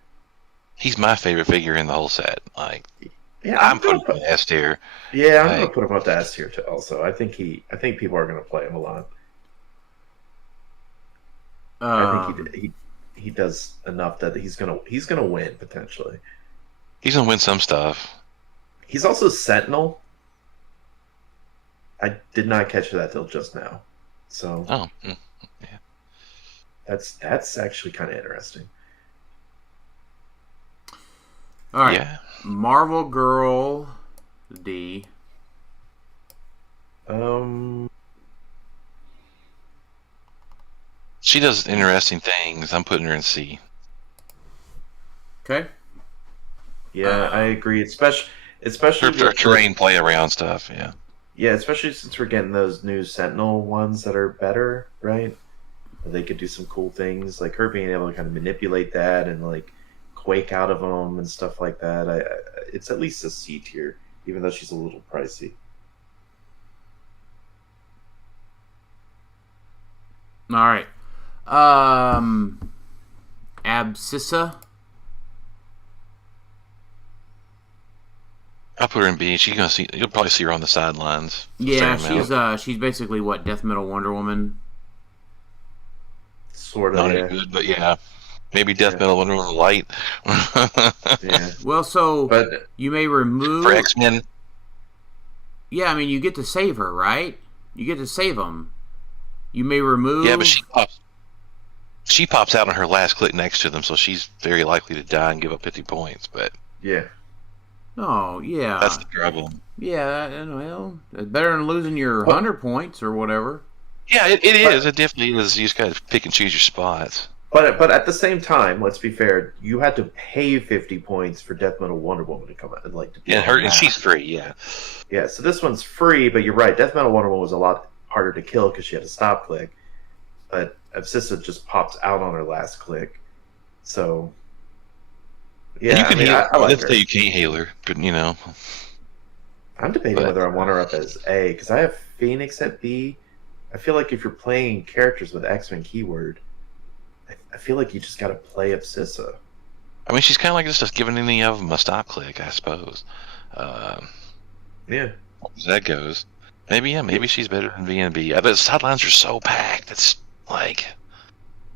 He's my favorite figure in the whole set. Like, yeah, I'm putting him in S tier. Yeah, I'm gonna put him up to S tier too. Also, I think people are gonna play him a lot. I think he does enough that he's gonna win potentially. He's gonna win some stuff. He's also Sentinel. I did not catch that till just now. So Oh, that's actually kind of interesting. All right. yeah. Marvel Girl D. She does interesting things. I'm putting her in C. Okay. Yeah, I agree. Especially Her with terrain play around stuff, yeah. yeah, especially since we're getting those new Sentinel ones that are better, right? They could do some cool things, like her being able to kind of manipulate that and like quake out of them and stuff like that. It's at least a C tier, even though she's a little pricey. All right. Abscissa. I'll put her in B. You'll probably see her on the sidelines. Yeah, she's basically what, Death Metal Wonder Woman. Sort of. Not any good, but yeah. Maybe Death Metal Wonder Woman light. Yeah. Well, so But you may remove For X-Men. Yeah, I mean, you get to save her, right? You get to save them. You may remove. Yeah, but she pops out on her last click next to them, so she's very likely to die and give up 50 points. But yeah. Oh, yeah. that's the trouble. Yeah, well, it's better than losing your 100 points or whatever. Yeah, it is. It definitely is. You just got to pick and choose your spots. But at the same time, let's be fair. You had to pay 50 points for Death Metal Wonder Woman to come out and like to be Yeah, on her the and map. she's free. Yeah. Yeah, so this one's free, but you're right. Death Metal Wonder Woman was a lot harder to kill because she had a stop click. But Abscissa just pops out on her last click. So, yeah, And you can heal. I like Let's her. say you can't heal her, but you know. I'm debating whether I want her up as A because I have Phoenix at B. I feel like if you're playing characters with X-Men keyword, I feel like you just got to play Abscissa. I mean, she's kind of like just giving any of them a stop click, I suppose. Yeah. As that goes. Maybe she's better than B and B. The sidelines are so packed. It's like,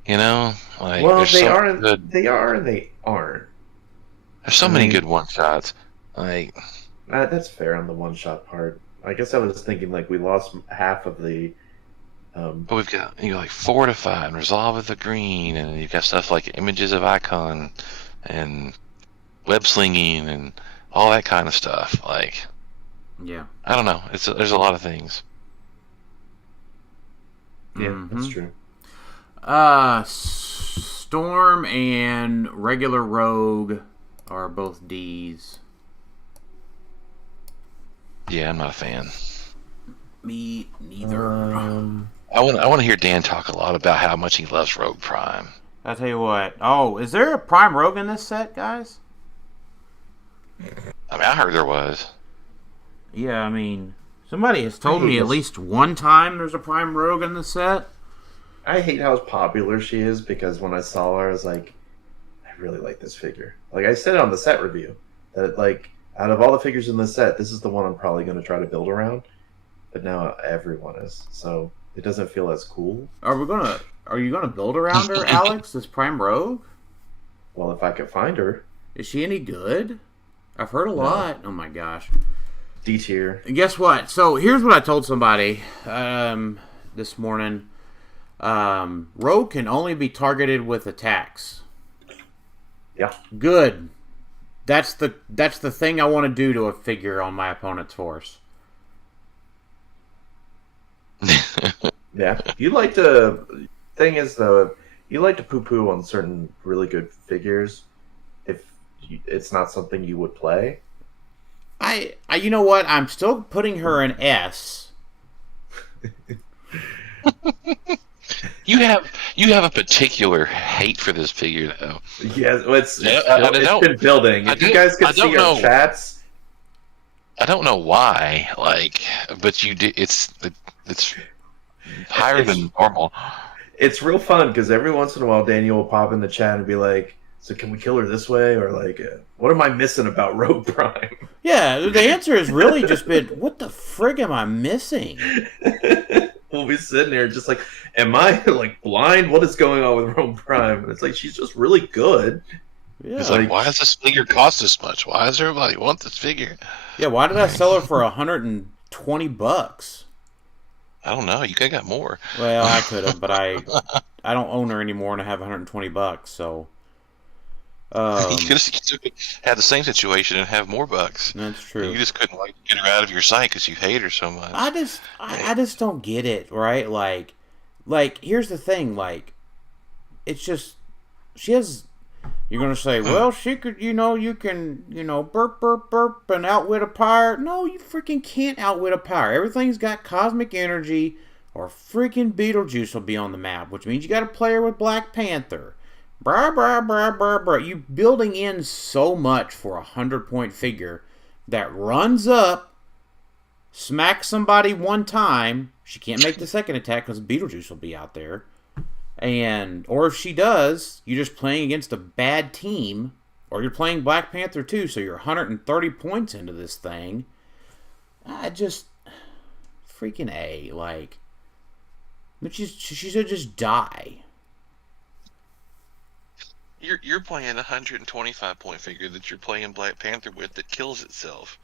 Well, there's they so aren't. good. They are and they aren't. There's so many good one shots. Like, That's fair on the one-shot part. I guess I was thinking like we lost half of the. but we've got like Fortify and Resolve with the Green, and you've got stuff like Images of Icon and web slinging and all that kind of stuff. Like, Yeah. I don't know. There's a lot of things. Yeah, that's true. Storm and regular Rogue are both D's. Yeah, I'm not a fan. Me neither. I want to hear Dan talk a lot about how much he loves Rogue Prime. I'll tell you what. Oh, is there a Prime Rogue in this set, guys? I mean, I heard there was. Yeah, I mean, somebody has told me at least one time there's a Prime Rogue in the set. I hate how popular she is because when I saw her, I was like, I really like this figure. Like I said on the set review that like out of all the figures in this set, this is the one I'm probably going to try to build around. But now everyone is, so it doesn't feel as cool. Are you gonna build around her, Alex? This Prime Rogue? Well, if I could find her, Is she any good? I've heard a lot. Oh my gosh. D tier. And guess what? So here's what I told somebody this morning. Rogue can only be targeted with attacks. Yeah. Good. That's the thing I want to do to a figure on my opponent's horse. Yeah. You like to. Thing is though, you like to poo-poo on certain really good figures if it's not something you would play. I you know what? I'm still putting her in S. You have a particular hate for this figure, though. Yes, it's been building. If you guys could see our chats, I don't know why, but you do. It's higher than normal. It's real fun because every once in a while Daniel will pop in the chat and be like, "So can we kill her this way?" Or like, "What am I missing about Rogue Prime?" Yeah, the answer has really just been, "What the frig am I missing?" We'll be sitting there just like, "Am I like blind? What is going on with Rogue Prime?" And it's like she's just really good. Yeah. It's like, why does this figure cost this much? Why does everybody want this figure? Yeah, why did I sell her for $120? I don't know. You could have got more. Well, I could have, but I don't own her anymore, and I have $120. So You um, could have had the same situation and have more bucks. that's You true. just couldn't like get her out of your sight because you hate her so I much. just Hey, I just don't get it, right? Like here's the thing, like it's just she has. You're gonna say, well, she could, you can, burp, burp, burp, and outwit a pirate. No, you freaking can't outwit a pirate. Everything's got cosmic energy, or freaking Beetlejuice will be on the map, which means you got to play her with Black Panther. Brah, brah, brah, brah, brah. You building in so much for a 100-point figure that runs up, smacks somebody one time. She can't make the second attack because Beetlejuice will be out there. And or if she does, you're just playing against a bad team, or you're playing Black Panther too, so you're 130 points into this thing. I just freaking A, like, but she should just die. you're playing a 125 point figure that you're playing Black Panther with that kills itself.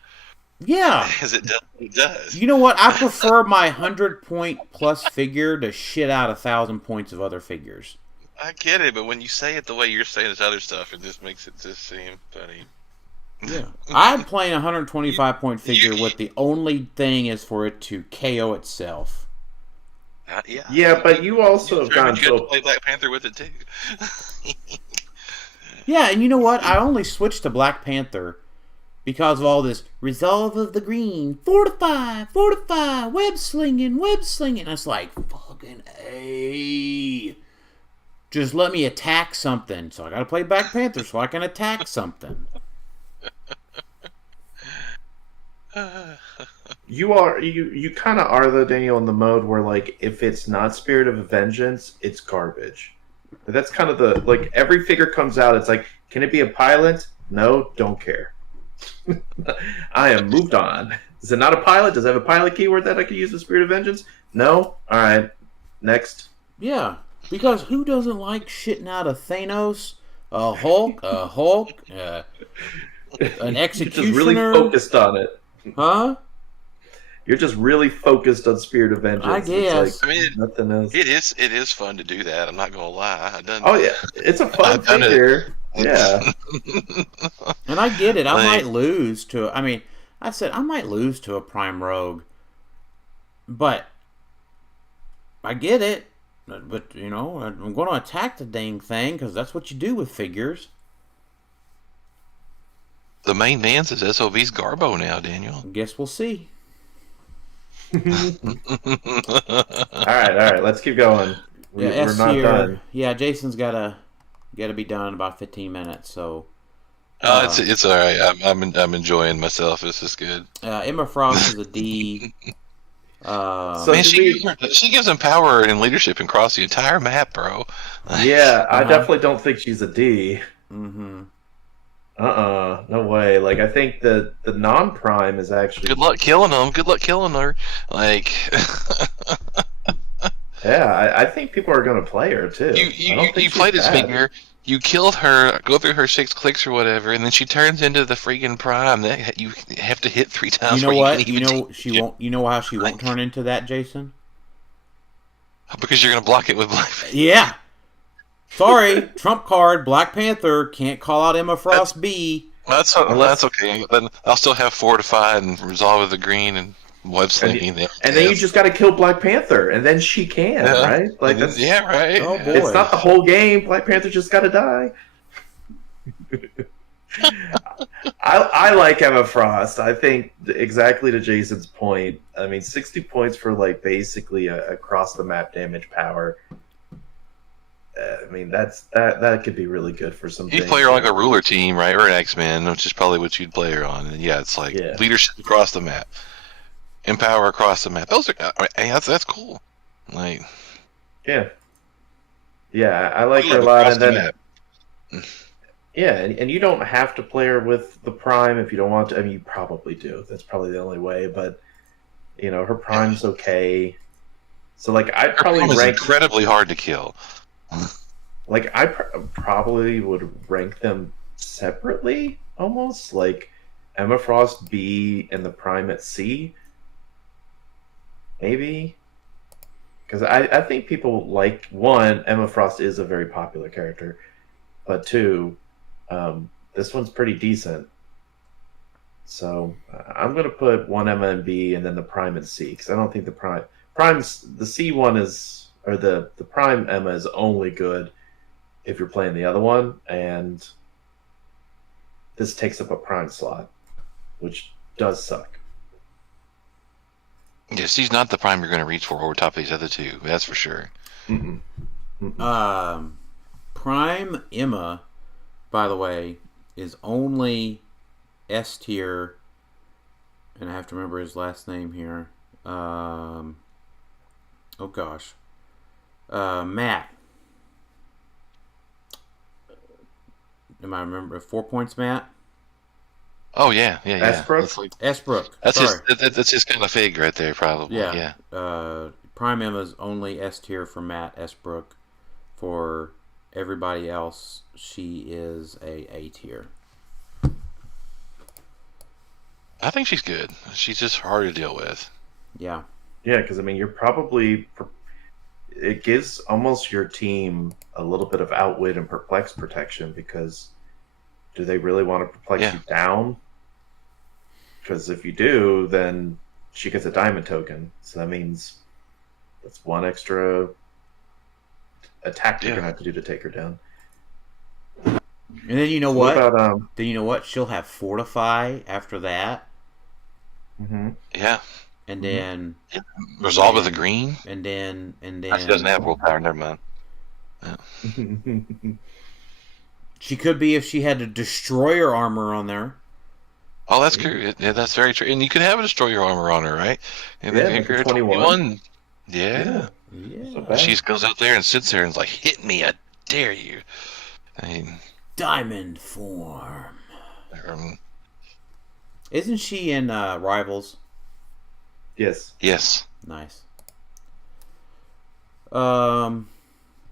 Yeah, As it does. It does. you know what? I prefer my 100-point plus figure to shit out 1,000 points of other figures. I get it, but when you say it the way you're saying this other stuff, it just makes it just seem funny. Yeah, I'm playing a You, 125-point figure you, with the only thing is for it to KO itself. yeah. Yeah, but you also have Determined gone you had to so. play Black Panther with it too. Yeah, and you know what? I only switched to Black Panther because of all this resolve of the green, fortify, web slinging. It's like fucking A. Just let me attack something. So I gotta play Black Panther so I can attack something. You kind of are though, Daniel, in the mode where like if it's not Spirit of Vengeance, it's garbage. That's kind of the like every figure comes out. It's like, can it be a pilot? No, don't care. I am moved on. Is it not a pilot? Does it have a pilot keyword that I could use with Spirit of Vengeance? No. All right, next. Yeah, because who doesn't like shitting out a Thanos, a Hulk, an You're just really Executioner? focused on it. Huh? You're just really focused on Spirit of I Vengeance. It's like guess. I mean, nothing else. it is fun to do that. I'm not gonna lie. Oh yeah, it's a fun I've done it. figure. Yeah. And I get it. I Like, might lose to. I mean, I said I might lose to a Prime Rogue, but I get it. But I'm going to attack the dang thing because that's what you do with figures. the main man's is SOV's Garbo now, Daniel. Guess we'll see. All right. Let's keep going. Yeah, We're S not tier. done. Yeah, Jason's gotta be done in about 15 minutes. So, Oh, uh, it's all right. I'm enjoying myself. This is good. Emma Frost is a D. So Man, should she gives him power and leadership across the entire map, bro. Yeah, I Uh-huh. definitely don't think she's a D. Mm-hmm. No way. Like I think the non-prime is actually. Good luck killing him. Good luck killing her. Like, Yeah, I think people are going to play her too. I don't think you she's play this bad. figure. You killed her, go through her 6 clicks or whatever, and then she turns into the freaking prime. That you have to hit 3 times. You know where what? You You can't even know she won't. You know how she won't turn into that, Jason? because you're gonna block it with black. Yeah. Sorry, trump card. Black Panther can't call out Emma Frost B. Unless- That's okay. Then I'll still have fortify and resolve with the green and web slinging. And then you just got to kill Black Panther, and then she can, right? Like that's yeah, right. Oh, yeah. boy. It's not the whole game. Black Panther just got to die. I like Emma Frost. I think exactly to Jason's point. I mean, 60 points for like basically a across the map damage power. I mean, that could be really good for some. You things. play her like a ruler team, right, or an X-Men, which is probably what you'd play her on. And yeah, it's like Yeah. leadership across the map, empower across the map. Those are hey, that's cool. Like Yeah, I like her a ruler lot. across And the then map. yeah, and you don't have to play her with the prime if you don't want to. I mean, you probably do. That's probably the only way. But her prime's okay. So like, I'd Her probably prime is rank. incredibly hard to kill. Like I probably would rank them separately, almost like Emma Frost B and the Prime at C. Maybe Because I think people like, one, Emma Frost is a very popular character, but two, this one's pretty decent. So I'm going to put one Emma in B and then the Prime in C, because I don't think Prime's the C one is, or the Prime Emma is only good if you're playing the other one, and this takes up a Prime slot, which does suck. Yeah, she's not the prime you're going to reach for over top of these other two. That's for sure. Mm-mm. Mm-mm. Prime Emma, by the way, is only S tier, and I have to remember his last name here. Oh gosh, Matt. Am I remember 4 points, Matt? Oh yeah. Esbrook? That's like, Esbrook. that's Sorry. that's his kind of fig right there, probably. Yeah. Yeah. Prime Emma's only S tier for Matt Esbrook. For everybody else, she is A tier. I think she's good. She's just hard to deal with. Yeah. Yeah, because I mean, it gives almost your team a little bit of outwit and perplex protection, because do they really want to perplex you down? Because if you do, then she gets a diamond token. So that means that's one extra attack you're going to have to do to take her down. And then you know So what? about, Then you know what? She'll have Fortify after that. mm-hmm. Yeah. And then Resolve with the green. And then She doesn't have willpower. Never mind. Yeah. She could be if she had a destroyer armor on there. Oh, that's true. Yeah, that's very true. And you could have a destroyer armor on her, right? And then make her 21. Yeah. Yeah. She goes out there and sits there and is like, "Hit me, I dare you." I mean, diamond form. Isn't she in Rivals? Yes. Yes. Nice.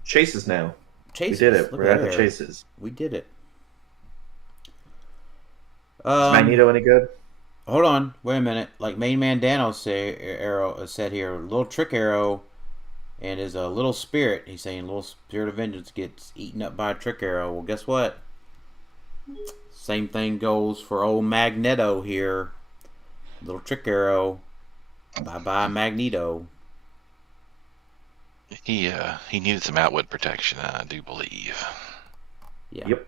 Chases now. Chases. We did it. We're at the chases. We did it. Is Magneto any good? Hold on. Wait a minute. Like Main Man Dano said here, little trick arrow and is a little spirit. He's saying little spirit of vengeance gets eaten up by a trick arrow. Well, guess what? Same thing goes for old Magneto here. Little trick arrow. Bye-bye Magneto. He needed some outwit protection, I do believe. Yeah. Yep.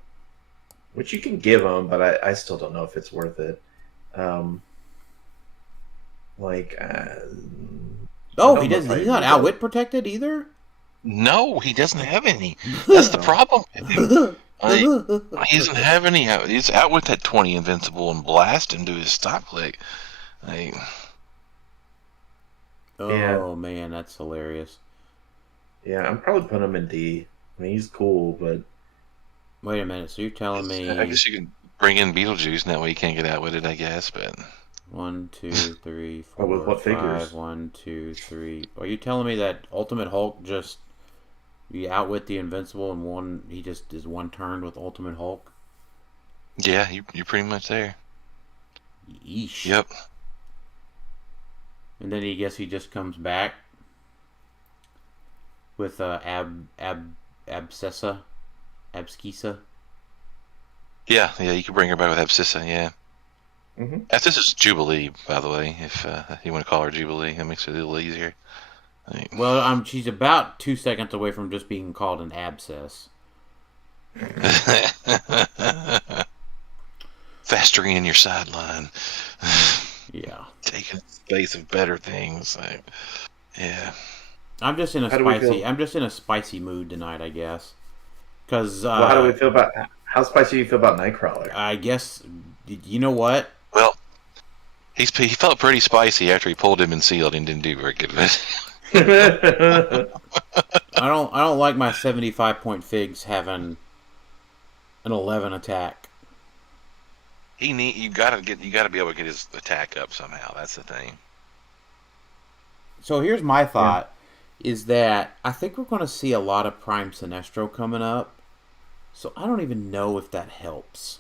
Which you can give him, but I still don't know if it's worth it. He doesn't. He's not outwit protected either. No, he doesn't have any. That's the problem. He doesn't have any. He's outwit at 20 invincible and blast into his stop click. Oh man, that's hilarious. Yeah, I'm probably putting him in D. I mean, he's cool, but wait a minute. So you're telling me? I guess you can bring in Beetlejuice, and that way you can't get outwitted. I guess, but 1, 2, 3, 4, with what 5. figures? 1, 2, 3. Are you telling me that Ultimate Hulk just you outwit the Invincible and he just is one turn with Ultimate Hulk? Yeah, you're pretty much there. Yeesh. Yep. And then he just comes back with Abscissa. Yeah, you can bring her back with Abscissa, yeah. Mm-hmm. Abscissa's Jubilee, by the way, if you want to call her Jubilee. That makes it a little easier. Well, she's about 2 seconds away from just being called an abscess. Festering in your sideline. Yeah. Taking space of better things. Yeah. I'm just in a spicy mood tonight, I guess. Because how do we feel about how spicy do you feel about Nightcrawler? I guess you know what. Well, he felt pretty spicy after he pulled him and sealed and didn't do very good with it. I don't like my 75-point figs having an 11 attack. You gotta be able to get his attack up somehow. That's the thing. So here's my thought: is that I think we're going to see a lot of Prime Sinestro coming up. So I don't even know if that helps.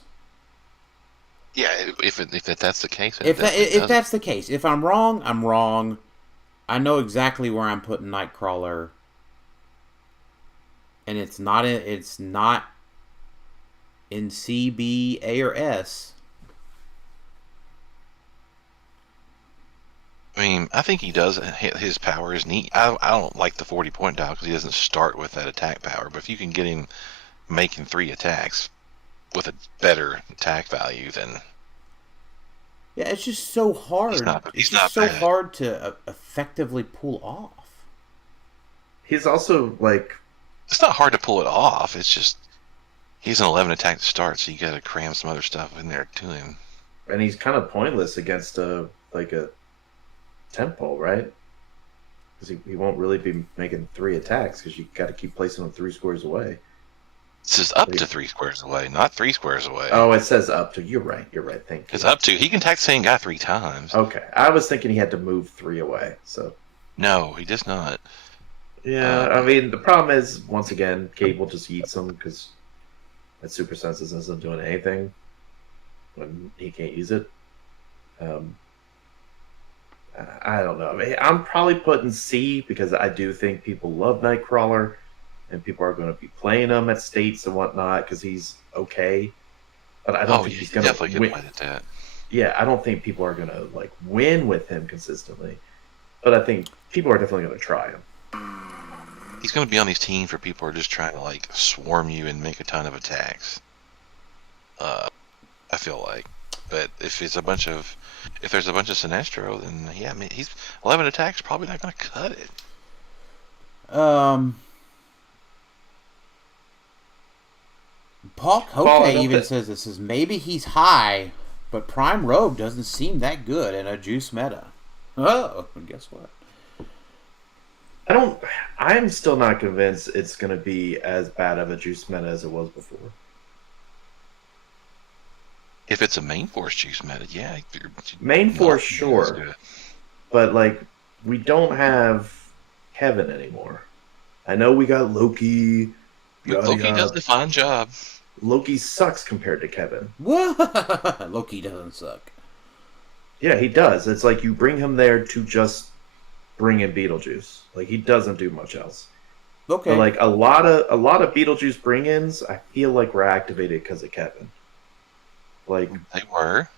Yeah, if that's the case. If that's the case, if I'm wrong, I'm wrong. I know exactly where I'm putting Nightcrawler, and it's not in C, B, A, or S. I mean, I think he does. His power is neat. I don't like the 40-point dial because he doesn't start with that attack power. But if you can get him making 3 attacks with a better attack value, then Yeah, it's just so hard. He's It's not just so bad. hard to effectively pull off. He's also like, It's not hard to pull it off. It's just he's an 11 attack to start, so you got to cram some other stuff in there to him. and he's kind of pointless against a tempo, right? Because he won't really be making 3 attacks because you got to keep placing him 3 squares away. It's just up to 3 squares away, not 3 squares away. Oh, it says up to. You're right. Thank you. It's up to. He can attack the same guy 3 times. Okay, I was thinking he had to move 3 away. So No, he does not. yeah, I mean the problem is once again, Cable just eats him because that super senses isn't doing anything when he can't use it. I don't know. I mean, I'm probably putting C because I do think people love Nightcrawler, and people are going to be playing him at states and whatnot because he's okay. But I don't think he's going definitely to good win. play at that. Yeah, I don't think people are going to like win with him consistently. But I think people are definitely going to try him. He's going to be on these teams where people are just trying to like swarm you and make a ton of attacks. I feel like, but if there's a bunch of Sinestro, then yeah, I mean he's 11 attacks probably not going to cut it. Paul Cote even says this is maybe he's high, but Prime Rogue doesn't seem that good in a juice meta. Oh, guess what? I'm still not convinced it's going to be as bad of a juice meta as it was before. If it's a main force juice meta, yeah. Main force, sure. But, like, we don't have Kevin anymore. I know we got Loki. Loki does a fine job. Loki sucks compared to Kevin. What? Loki doesn't suck. Yeah, he does. It's like you bring him there to just bring in Beetlejuice. Like, he doesn't do much else. Okay. But, like, a lot of Beetlejuice bring-ins, I feel like were activated because of Kevin. Like, they were.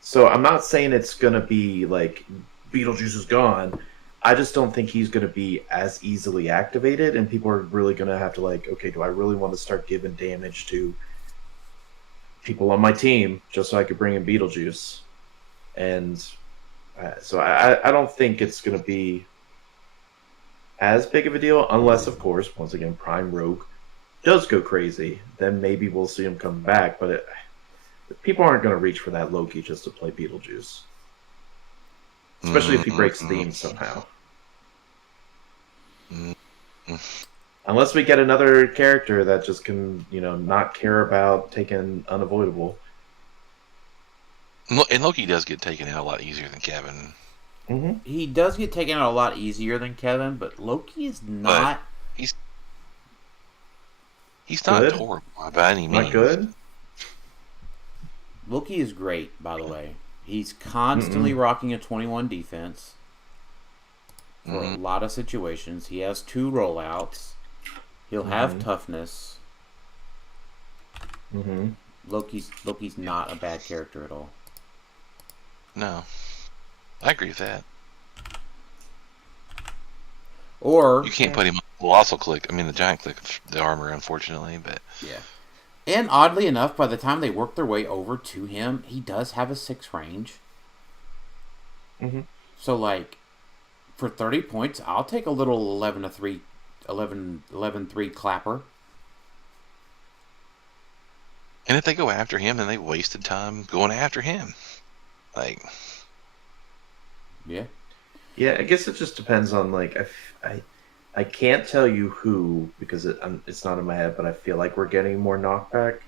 So I'm not saying it's gonna be like Beetlejuice is gone. I just don't think he's gonna be as easily activated, and people are really gonna have to like, okay, do I really want to start giving damage to people on my team just so I could bring in Beetlejuice? And so I don't think it's gonna be as big of a deal, unless of course, once again, Prime Rogue does go crazy. Then maybe we'll see him come back, but people aren't going to reach for that Loki just to play Beetlejuice. Especially if he breaks themes somehow. Unless we get another character that just can, not care about taking unavoidable. And Loki does get taken out a lot easier than Kevin. Mm-hmm. He does get taken out a lot easier than Kevin, but Loki is not... He's not good. horrible by any means. Not good? Loki is great, by the way. He's constantly rocking a 21 defense for a lot of situations. He has 2 rollouts. He'll have toughness. Loki's not a bad character at all. No. I agree with that. Or you can't put him on the colossal click. I mean, the giant click of the armor, unfortunately, but yeah. And oddly enough, by the time they work their way over to him, he does have a 6 range. So, like, for 30 points, I'll take a little 11-3 clapper. And if they go after him, then they wasted time going after him. Like, yeah, I guess it just depends on like I can't tell you who because it's not in my head, but I feel like we're getting more knockback.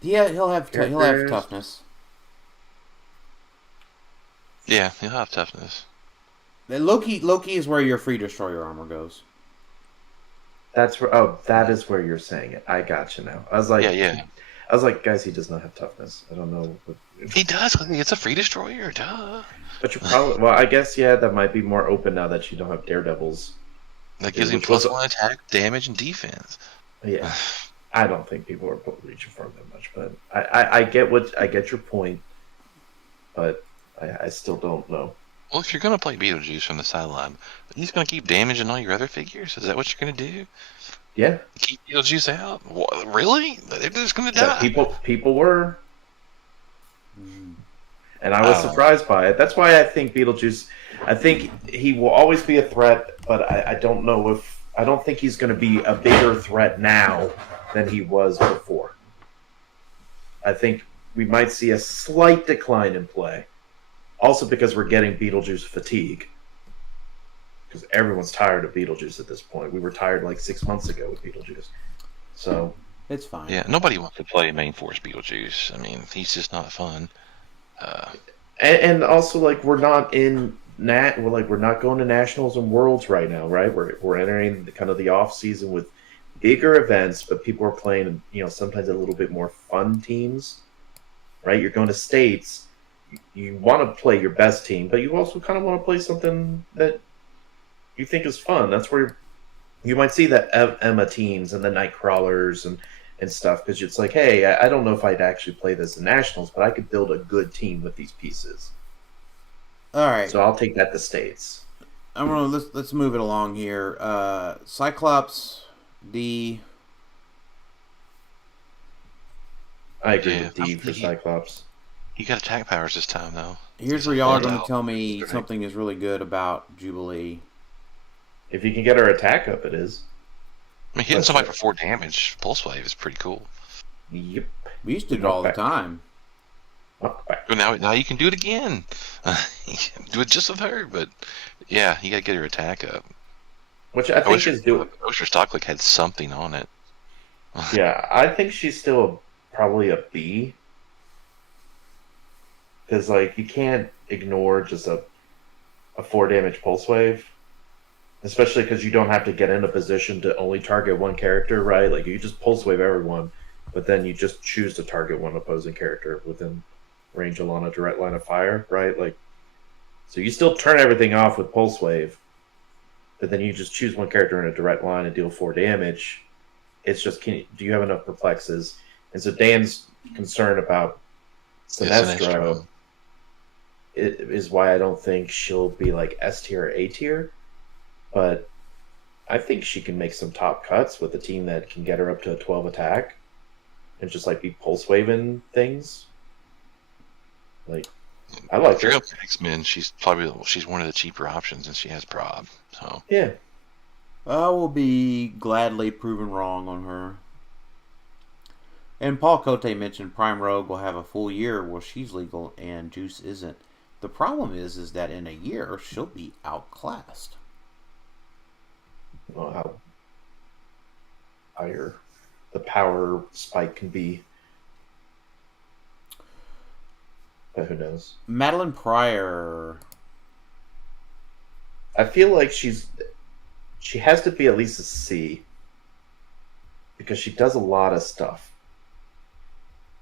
Yeah, he'll have toughness. Yeah, he'll have toughness. Loki is where your free destroyer armor goes. That's where. Oh, that is where you're saying it. I got you now. I was like, yeah. I was like, guys, he does not have toughness. I don't know. He does. It's a free destroyer. Duh. But you probably, well, I guess, yeah, that might be more open now that you don't have daredevils. That gives him Which was- +1 attack, damage, and defense. Yeah. I don't think people are reaching for him that much, but I get your point, but I still don't know. Well, if you're going to play Beetlejuice from the sideline, he's going to keep damaging all your other figures? Is that what you're going to do? Yeah. Keep Beetlejuice out? What, really? They're just going to Yeah, die. people were. And I was surprised by it. That's why I think Beetlejuice, I think he will always be a threat, but I don't know if, I don't think he's going to be a bigger threat now than he was before. I think we might see a slight decline in play. Also because we're getting Beetlejuice fatigue. Because everyone's tired of Beetlejuice at this point. We were tired like 6 months ago with Beetlejuice. So It's fine. Yeah, nobody wants to play main force Beetlejuice. I mean, he's just not fun. and also like we're not going to nationals and worlds right now, right? We're entering kind of the off season with bigger events, but people are playing, sometimes a little bit more fun teams, right? You're going to states. You want to play your best team, but you also kind of want to play something that you think is fun. That's where you might see the Emma teams and the Nightcrawlers and stuff, because it's like, hey, I don't know if I'd actually play this in nationals, but I could build a good team with these pieces. All right. So I'll take that to states. Let's move it along here. Cyclops, D. I agree Yeah, with D for Cyclops. He got attack powers this time, though. Here's where y'all are going to tell me something is really good about Jubilee. If you can get her attack up, it is. I mean, hitting somebody for 4 damage, Pulse Wave, is pretty cool. Yep. We used to do it all the time. Well, now you can do it again. You can do it just with her, but yeah, you got to get her attack up. Which I think is doing. I wish her Stocklick had something on it. Yeah, I think she's still probably a B. Because, like, you can't ignore just a 4 damage Pulse Wave. Especially because you don't have to get in a position to only target one character, right? Like, you just Pulse Wave everyone, but then you just choose to target one opposing character within range along a direct line of fire, right? Like, so you still turn everything off with Pulse Wave, but then you just choose one character in a direct line and deal 4 damage. It's just, do you have enough perplexes? And so Dan's concern about Sinestro is why I don't think she'll be like S tier or A tier, but I think she can make some top cuts with a team that can get her up to a 12 attack and just like be pulse waving things. Like, I like if you're her. up to X-Men, she's one of the cheaper options, and she has prob. So Yeah. I will be gladly proven wrong on her. And Paul Cote mentioned Prime Rogue will have a full year where she's legal and Juice isn't. The problem is that in a year she'll be outclassed. Well, how higher the power spike can be. But who knows? Madeline Pryor. I feel like she has to be at least a C because she does a lot of stuff.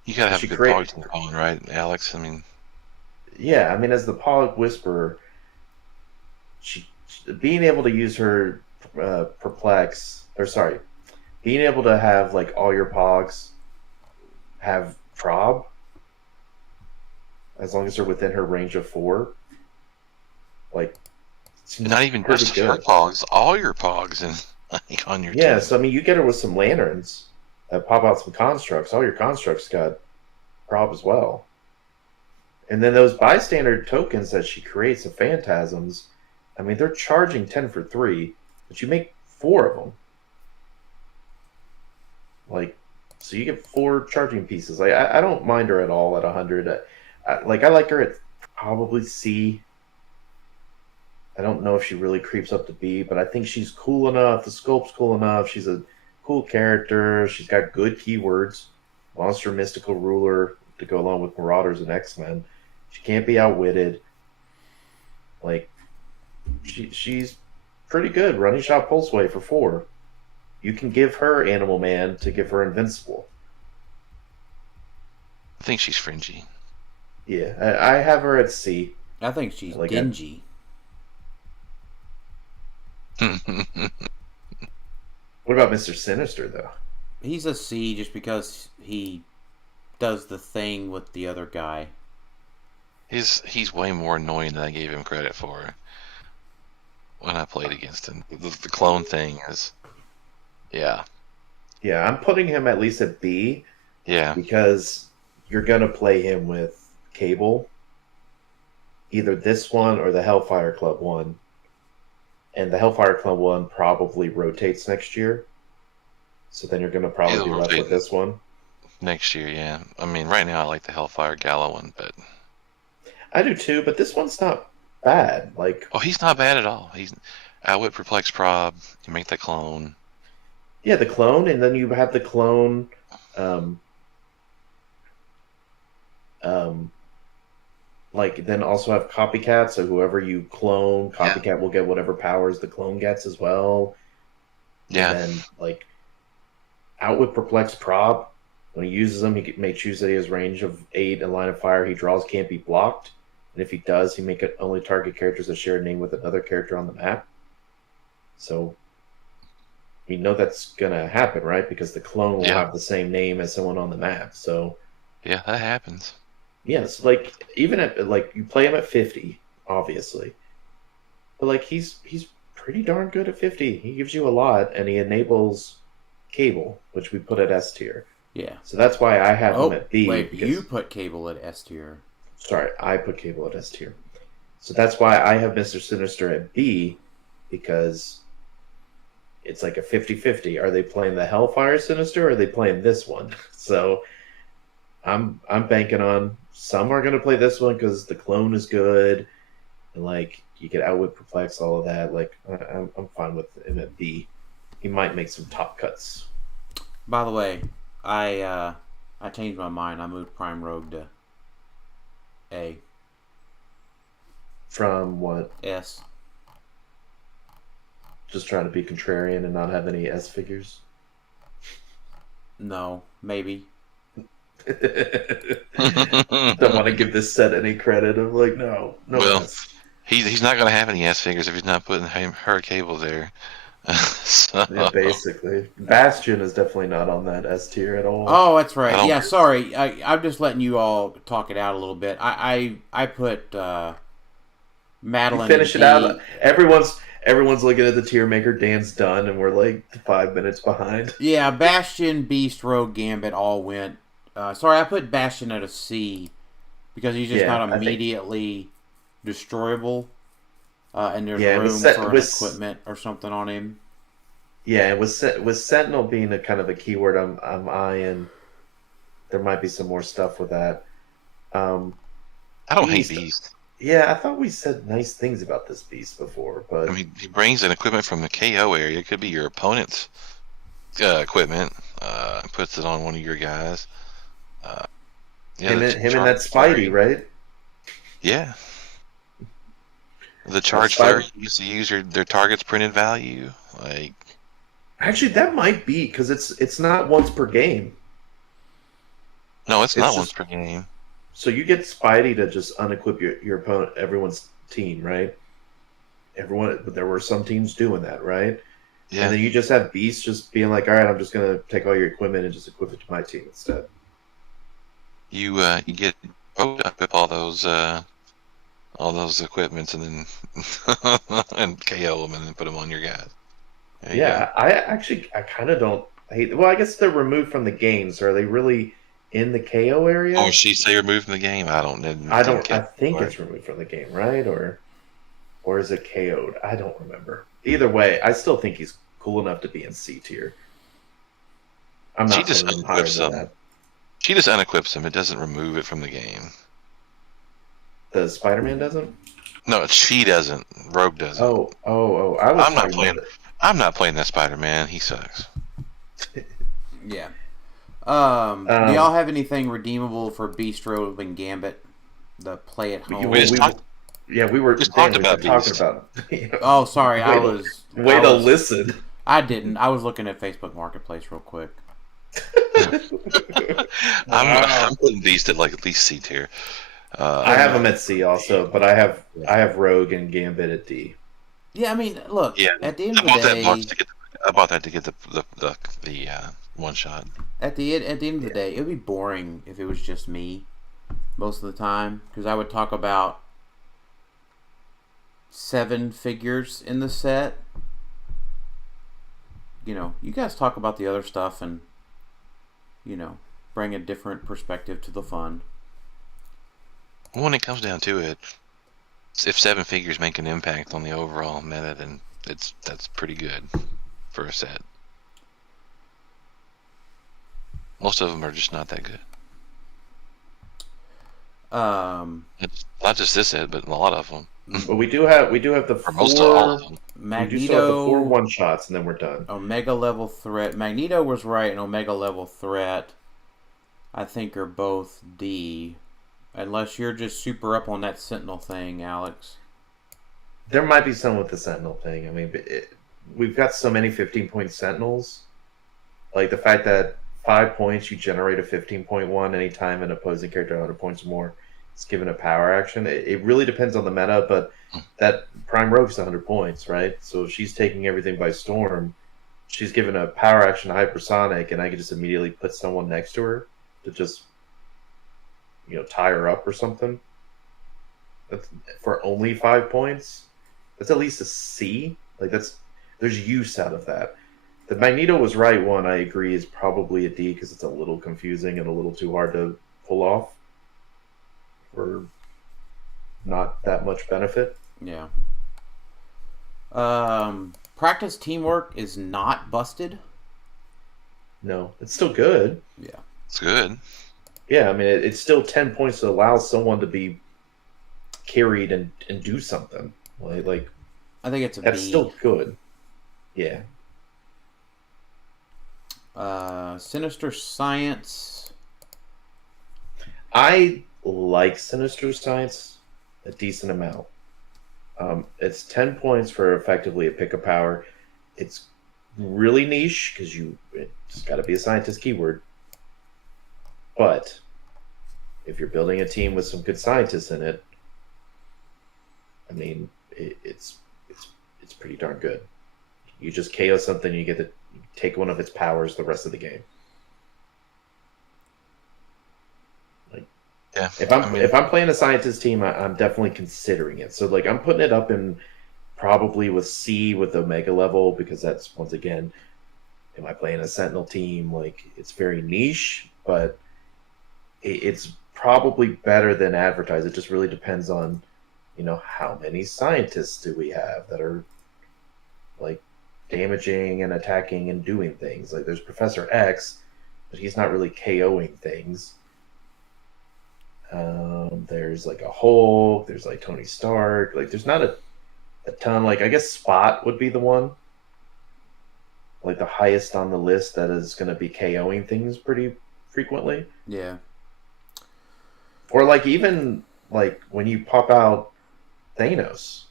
you gotta have a good pogs on, right, Alex? I mean, yeah, I mean, as the Pog Whisperer, she being able to use her being able to have like all your Pogs have prob, as long as they're within her range of 4. Like, not even just her Pogs, all your Pogs and on your team. Yeah, so I mean, you get her with some lanterns that pop out some constructs. All your constructs got prob as well. And then those bystander tokens that she creates of phantasms, I mean, they're charging 10 for 3, but you make 4 of them. Like, so you get 4 charging pieces. Like, I don't mind her at all at 100. I like her at probably C. I don't know if she really creeps up to B, but I think she's cool enough. The sculpt's cool enough. She's a cool character. She's got good keywords. Monster, mystical ruler to go along with Marauders and X-Men. She can't be outwitted. Like, she's pretty good. Running shot pulse wave for 4. You can give her Animal Man to give her Invincible. think she's fringy. Yeah, I have her at C. I think she's Like dingy. What about Mr. Sinister, though? He's a C just because he does the thing with the other guy. He's way more annoying than I gave him credit for when I played against him. The clone thing is, yeah. Yeah, I'm putting him at least at B. Yeah. Because you're going to play him with Cable. Either this one or the Hellfire Club one. And the Hellfire Club one probably rotates next year. So then you're going to probably be left with this one. Next year, yeah. I mean, right now I like the Hellfire Gala one, but... I do too, but this one's not bad. Like, oh, he's not bad at all. He's Outwit, Perplex, Prob. You make the clone. Yeah, the clone, and then you have the clone... like then also have copycat, so whoever you clone, copycat will get whatever powers the clone gets as well. Yeah. And then like Outwit, Perplex, Prob, when he uses them, he may choose that he has range of 8 and line of fire he draws can't be blocked. And if he does, he may only target characters that share a name with another character on the map. So we know that's gonna happen, right? Because the clone will have the same name as someone on the map. So yeah, that happens. Yes, like even at like you play him at 50, obviously, but like he's pretty darn good at 50. He gives you a lot, and he enables Cable, which we put at S tier. Yeah. So that's why I have him at B. Wait, you put Cable at S tier. Sorry, I put Cable at S tier. So that's why I have Mr. Sinister at B, because it's like a 50-50. Are they playing the Hellfire Sinister, or are they playing this one? So I'm banking on some are going to play this one because the clone is good, and like you get Outwit, Perplex, all of that. Like I'm fine with him at B. He might make some top cuts. By the way, I changed my mind. I moved Prime Rogue to A. From what? S. Just trying to be contrarian and not have any S figures. No, maybe. Don't want to give this set any credit of like no. Well, S. he's not going to have any S figures if he's not putting her Cable there. So. Yeah, basically, Bastion is definitely not on that S tier at all. Oh, that's right. Yeah, sorry. I'm just letting you all talk it out a little bit. I put Madeline. You finish it out. Everyone's looking at the Tiermaker. Dan's done, and we're like 5 minutes behind. Yeah, Bastion, Beast, Rogue, Gambit all went. Sorry, I put Bastion at a C because he's just not immediately destroyable, and there's room for an equipment or something on him. Yeah, with Sentinel being a kind of a keyword, I'm eyeing. There might be some more stuff with that. I don't hate Beast. Yeah, I thought we said nice things about this Beast before, but I mean, he brings an equipment from the KO area. It could be your opponent's equipment. Puts it on one of your guys. Him and that Spidey, right? Yeah. The charge flare used to use their target's printed value. Like, actually, that might be because it's not once per game. No, it's not once per game. So you get Spidey to just unequip your opponent, everyone's team, right? But there were some teams doing that, right? Yeah. And then you just have Beast just being like, all right, I'm just gonna take all your equipment and just equip it to my team instead. You get equip all those equipments and then and KO them and then put them on your guys. Yeah, I kind of don't hate. Well, I guess they're removed from the game. So are they really in the KO area? Oh, she say removed from the game? I think it's removed from the game, right? Or is it KO'd? I don't remember. Either way, I still think he's cool enough to be in C tier. I'm not putting him higher than that. She just unequips him. It doesn't remove it from the game. The Spider-Man doesn't? No, she doesn't. Rogue doesn't. Oh! I'm not playing that Spider-Man. He sucks. Yeah. Do y'all have anything redeemable for Beast, Rogue, and Gambit? The play at home. We were talking about. Oh, sorry. Listen. I didn't. I was looking at Facebook Marketplace real quick. Wow. I'm putting Beast at like at least C tier. I have them at C also, but I have Rogue and Gambit at D. Yeah, I mean, look, Yeah, at the end I of the bought that box day, to get. I bought that to get the one shot. at the end of the day, it would be boring if it was just me most of the time, because I would talk about 7 figures in the set. You know, you guys talk about the other stuff and, you know, bring a different perspective to the fun. When it comes down to it, if 7 figures make an impact on the overall meta, then that's pretty good for a set. Most of them are just not that good. Not just this set, but a lot of them. But we do have the Or most of all of four. them. We do still have the 4 Magneto, one shots, and then we're done. Omega level threat. Magneto was right, and Omega level threat, I think, are both D. Unless you're just super up on that Sentinel thing, Alex. There might be some with the Sentinel thing. I mean, we've got so many 15-point Sentinels. Like the fact that 5 points you generate a 15.1 anytime an opposing character 100 points or more is given a power action. It really depends on the meta, but that Prime Rogue's 100 points, right? So if she's taking everything by storm, she's given a power action hypersonic, and I could just immediately put someone next to her to just, tie her up or something. That's for only 5 points. That's at least a C. Like there's use out of that. The Magneto was right one, I agree, is probably a D because it's a little confusing and a little too hard to pull off for not that much benefit. Yeah. Practice teamwork is not busted. No, it's still good. Yeah. It's good. Yeah, I mean, it's still 10 points to allow someone to be carried and do something. Like I think it's a that's B. still good. Yeah. Sinister Science. I like Sinister Science a decent amount. It's 10 points for effectively a pick a power. It's really niche because it's got to be a scientist keyword. But if you're building a team with some good scientists in it, I mean, it's pretty darn good. You just KO something, you get to take one of its powers the rest of the game. Yeah. If I'm playing a scientist team, I'm definitely considering it. So I'm putting it up in probably with C with Omega level because that's, once again, am I playing a Sentinel team? It's very niche, but it's probably better than advertised. It just really depends on, how many scientists do we have that are damaging and attacking and doing things. There's Professor X, but he's not really KOing things. There's a Hulk, there's Tony Stark, there's not a ton. I guess Spot would be the one, the highest on the list that is going to be KOing things pretty frequently. Yeah. Or even when you pop out Thanos.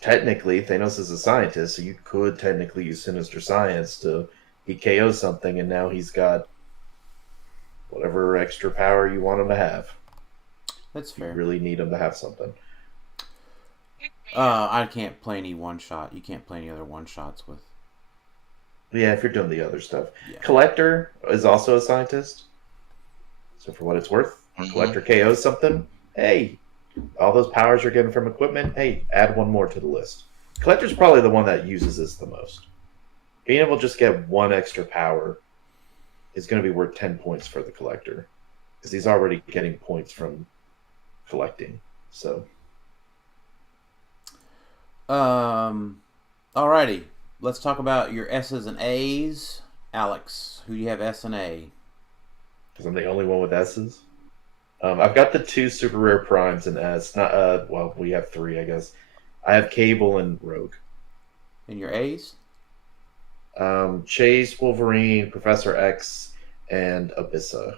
Technically, Thanos is a scientist, so you could technically use Sinister Science to he KOs something, and now he's got whatever extra power you want him to have. That's fair. You really need him to have something. I can't play any one shot. You can't play any other one shots with. Yeah, if you're doing the other stuff. Yeah. Collector is also a scientist. So for what it's worth, Collector KOs something. Hey, all those powers you're getting from equipment, hey, add one more to the list. Collector's probably the one that uses this the most. Being able to just get one extra power is going to be worth 10 points for the Collector. Because he's already getting points from collecting. So. Alrighty. Let's talk about your S's and A's. Alex, who do you have S and A? Because I'm the only one with S's. I've got the 2 super rare primes in S. Not we have 3, I guess. I have Cable and Rogue. And your A's? Chase, Wolverine, Professor X, and Abyssa.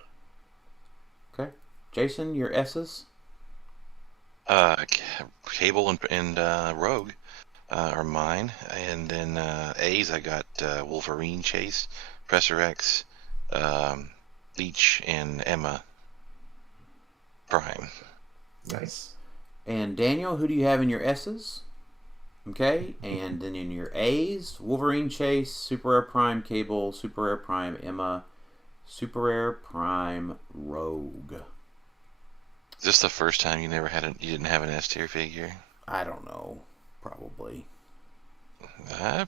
Okay. Jason, your S's? Cable and Rogue. are mine. And then A's, I got Wolverine Chase, Professor X, Leech, and Emma Prime. Nice. And Daniel, who do you have in your S's? Okay, and then in your A's, Wolverine Chase, Super Rare Prime Cable, Super Rare Prime Emma, Super Rare Prime Rogue. Is this the first time you didn't have an S tier figure? I don't know. Probably.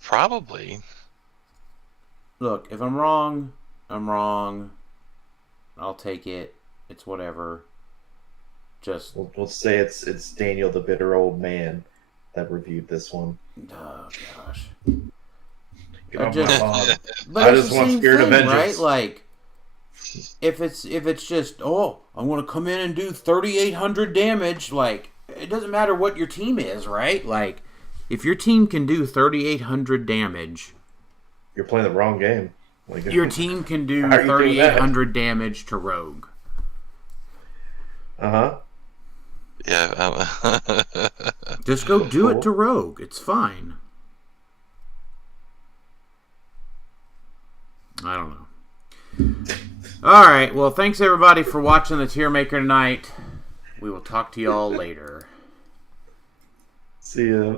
Probably. Look, if I'm wrong, I'm wrong. I'll take it. It's whatever. Just We'll say it's Daniel, the bitter old man, that reviewed this one. oh gosh. Get off my lawn. But I it's just the want same Spirit of thing, right? Vengeance. Like if it's just I'm gonna come in and do 3,800 damage, like it doesn't matter what your team is, right? Like if your team can do 3,800 damage, You're playing the wrong game. Like, your team can do How are you doing that? 3,800 damage to Rogue. Uh-huh. Yeah. Just go do Cool. it to Rogue. It's fine. I don't know. All right. Well, thanks everybody for watching the Tiermaker tonight. We will talk to y'all later. See ya.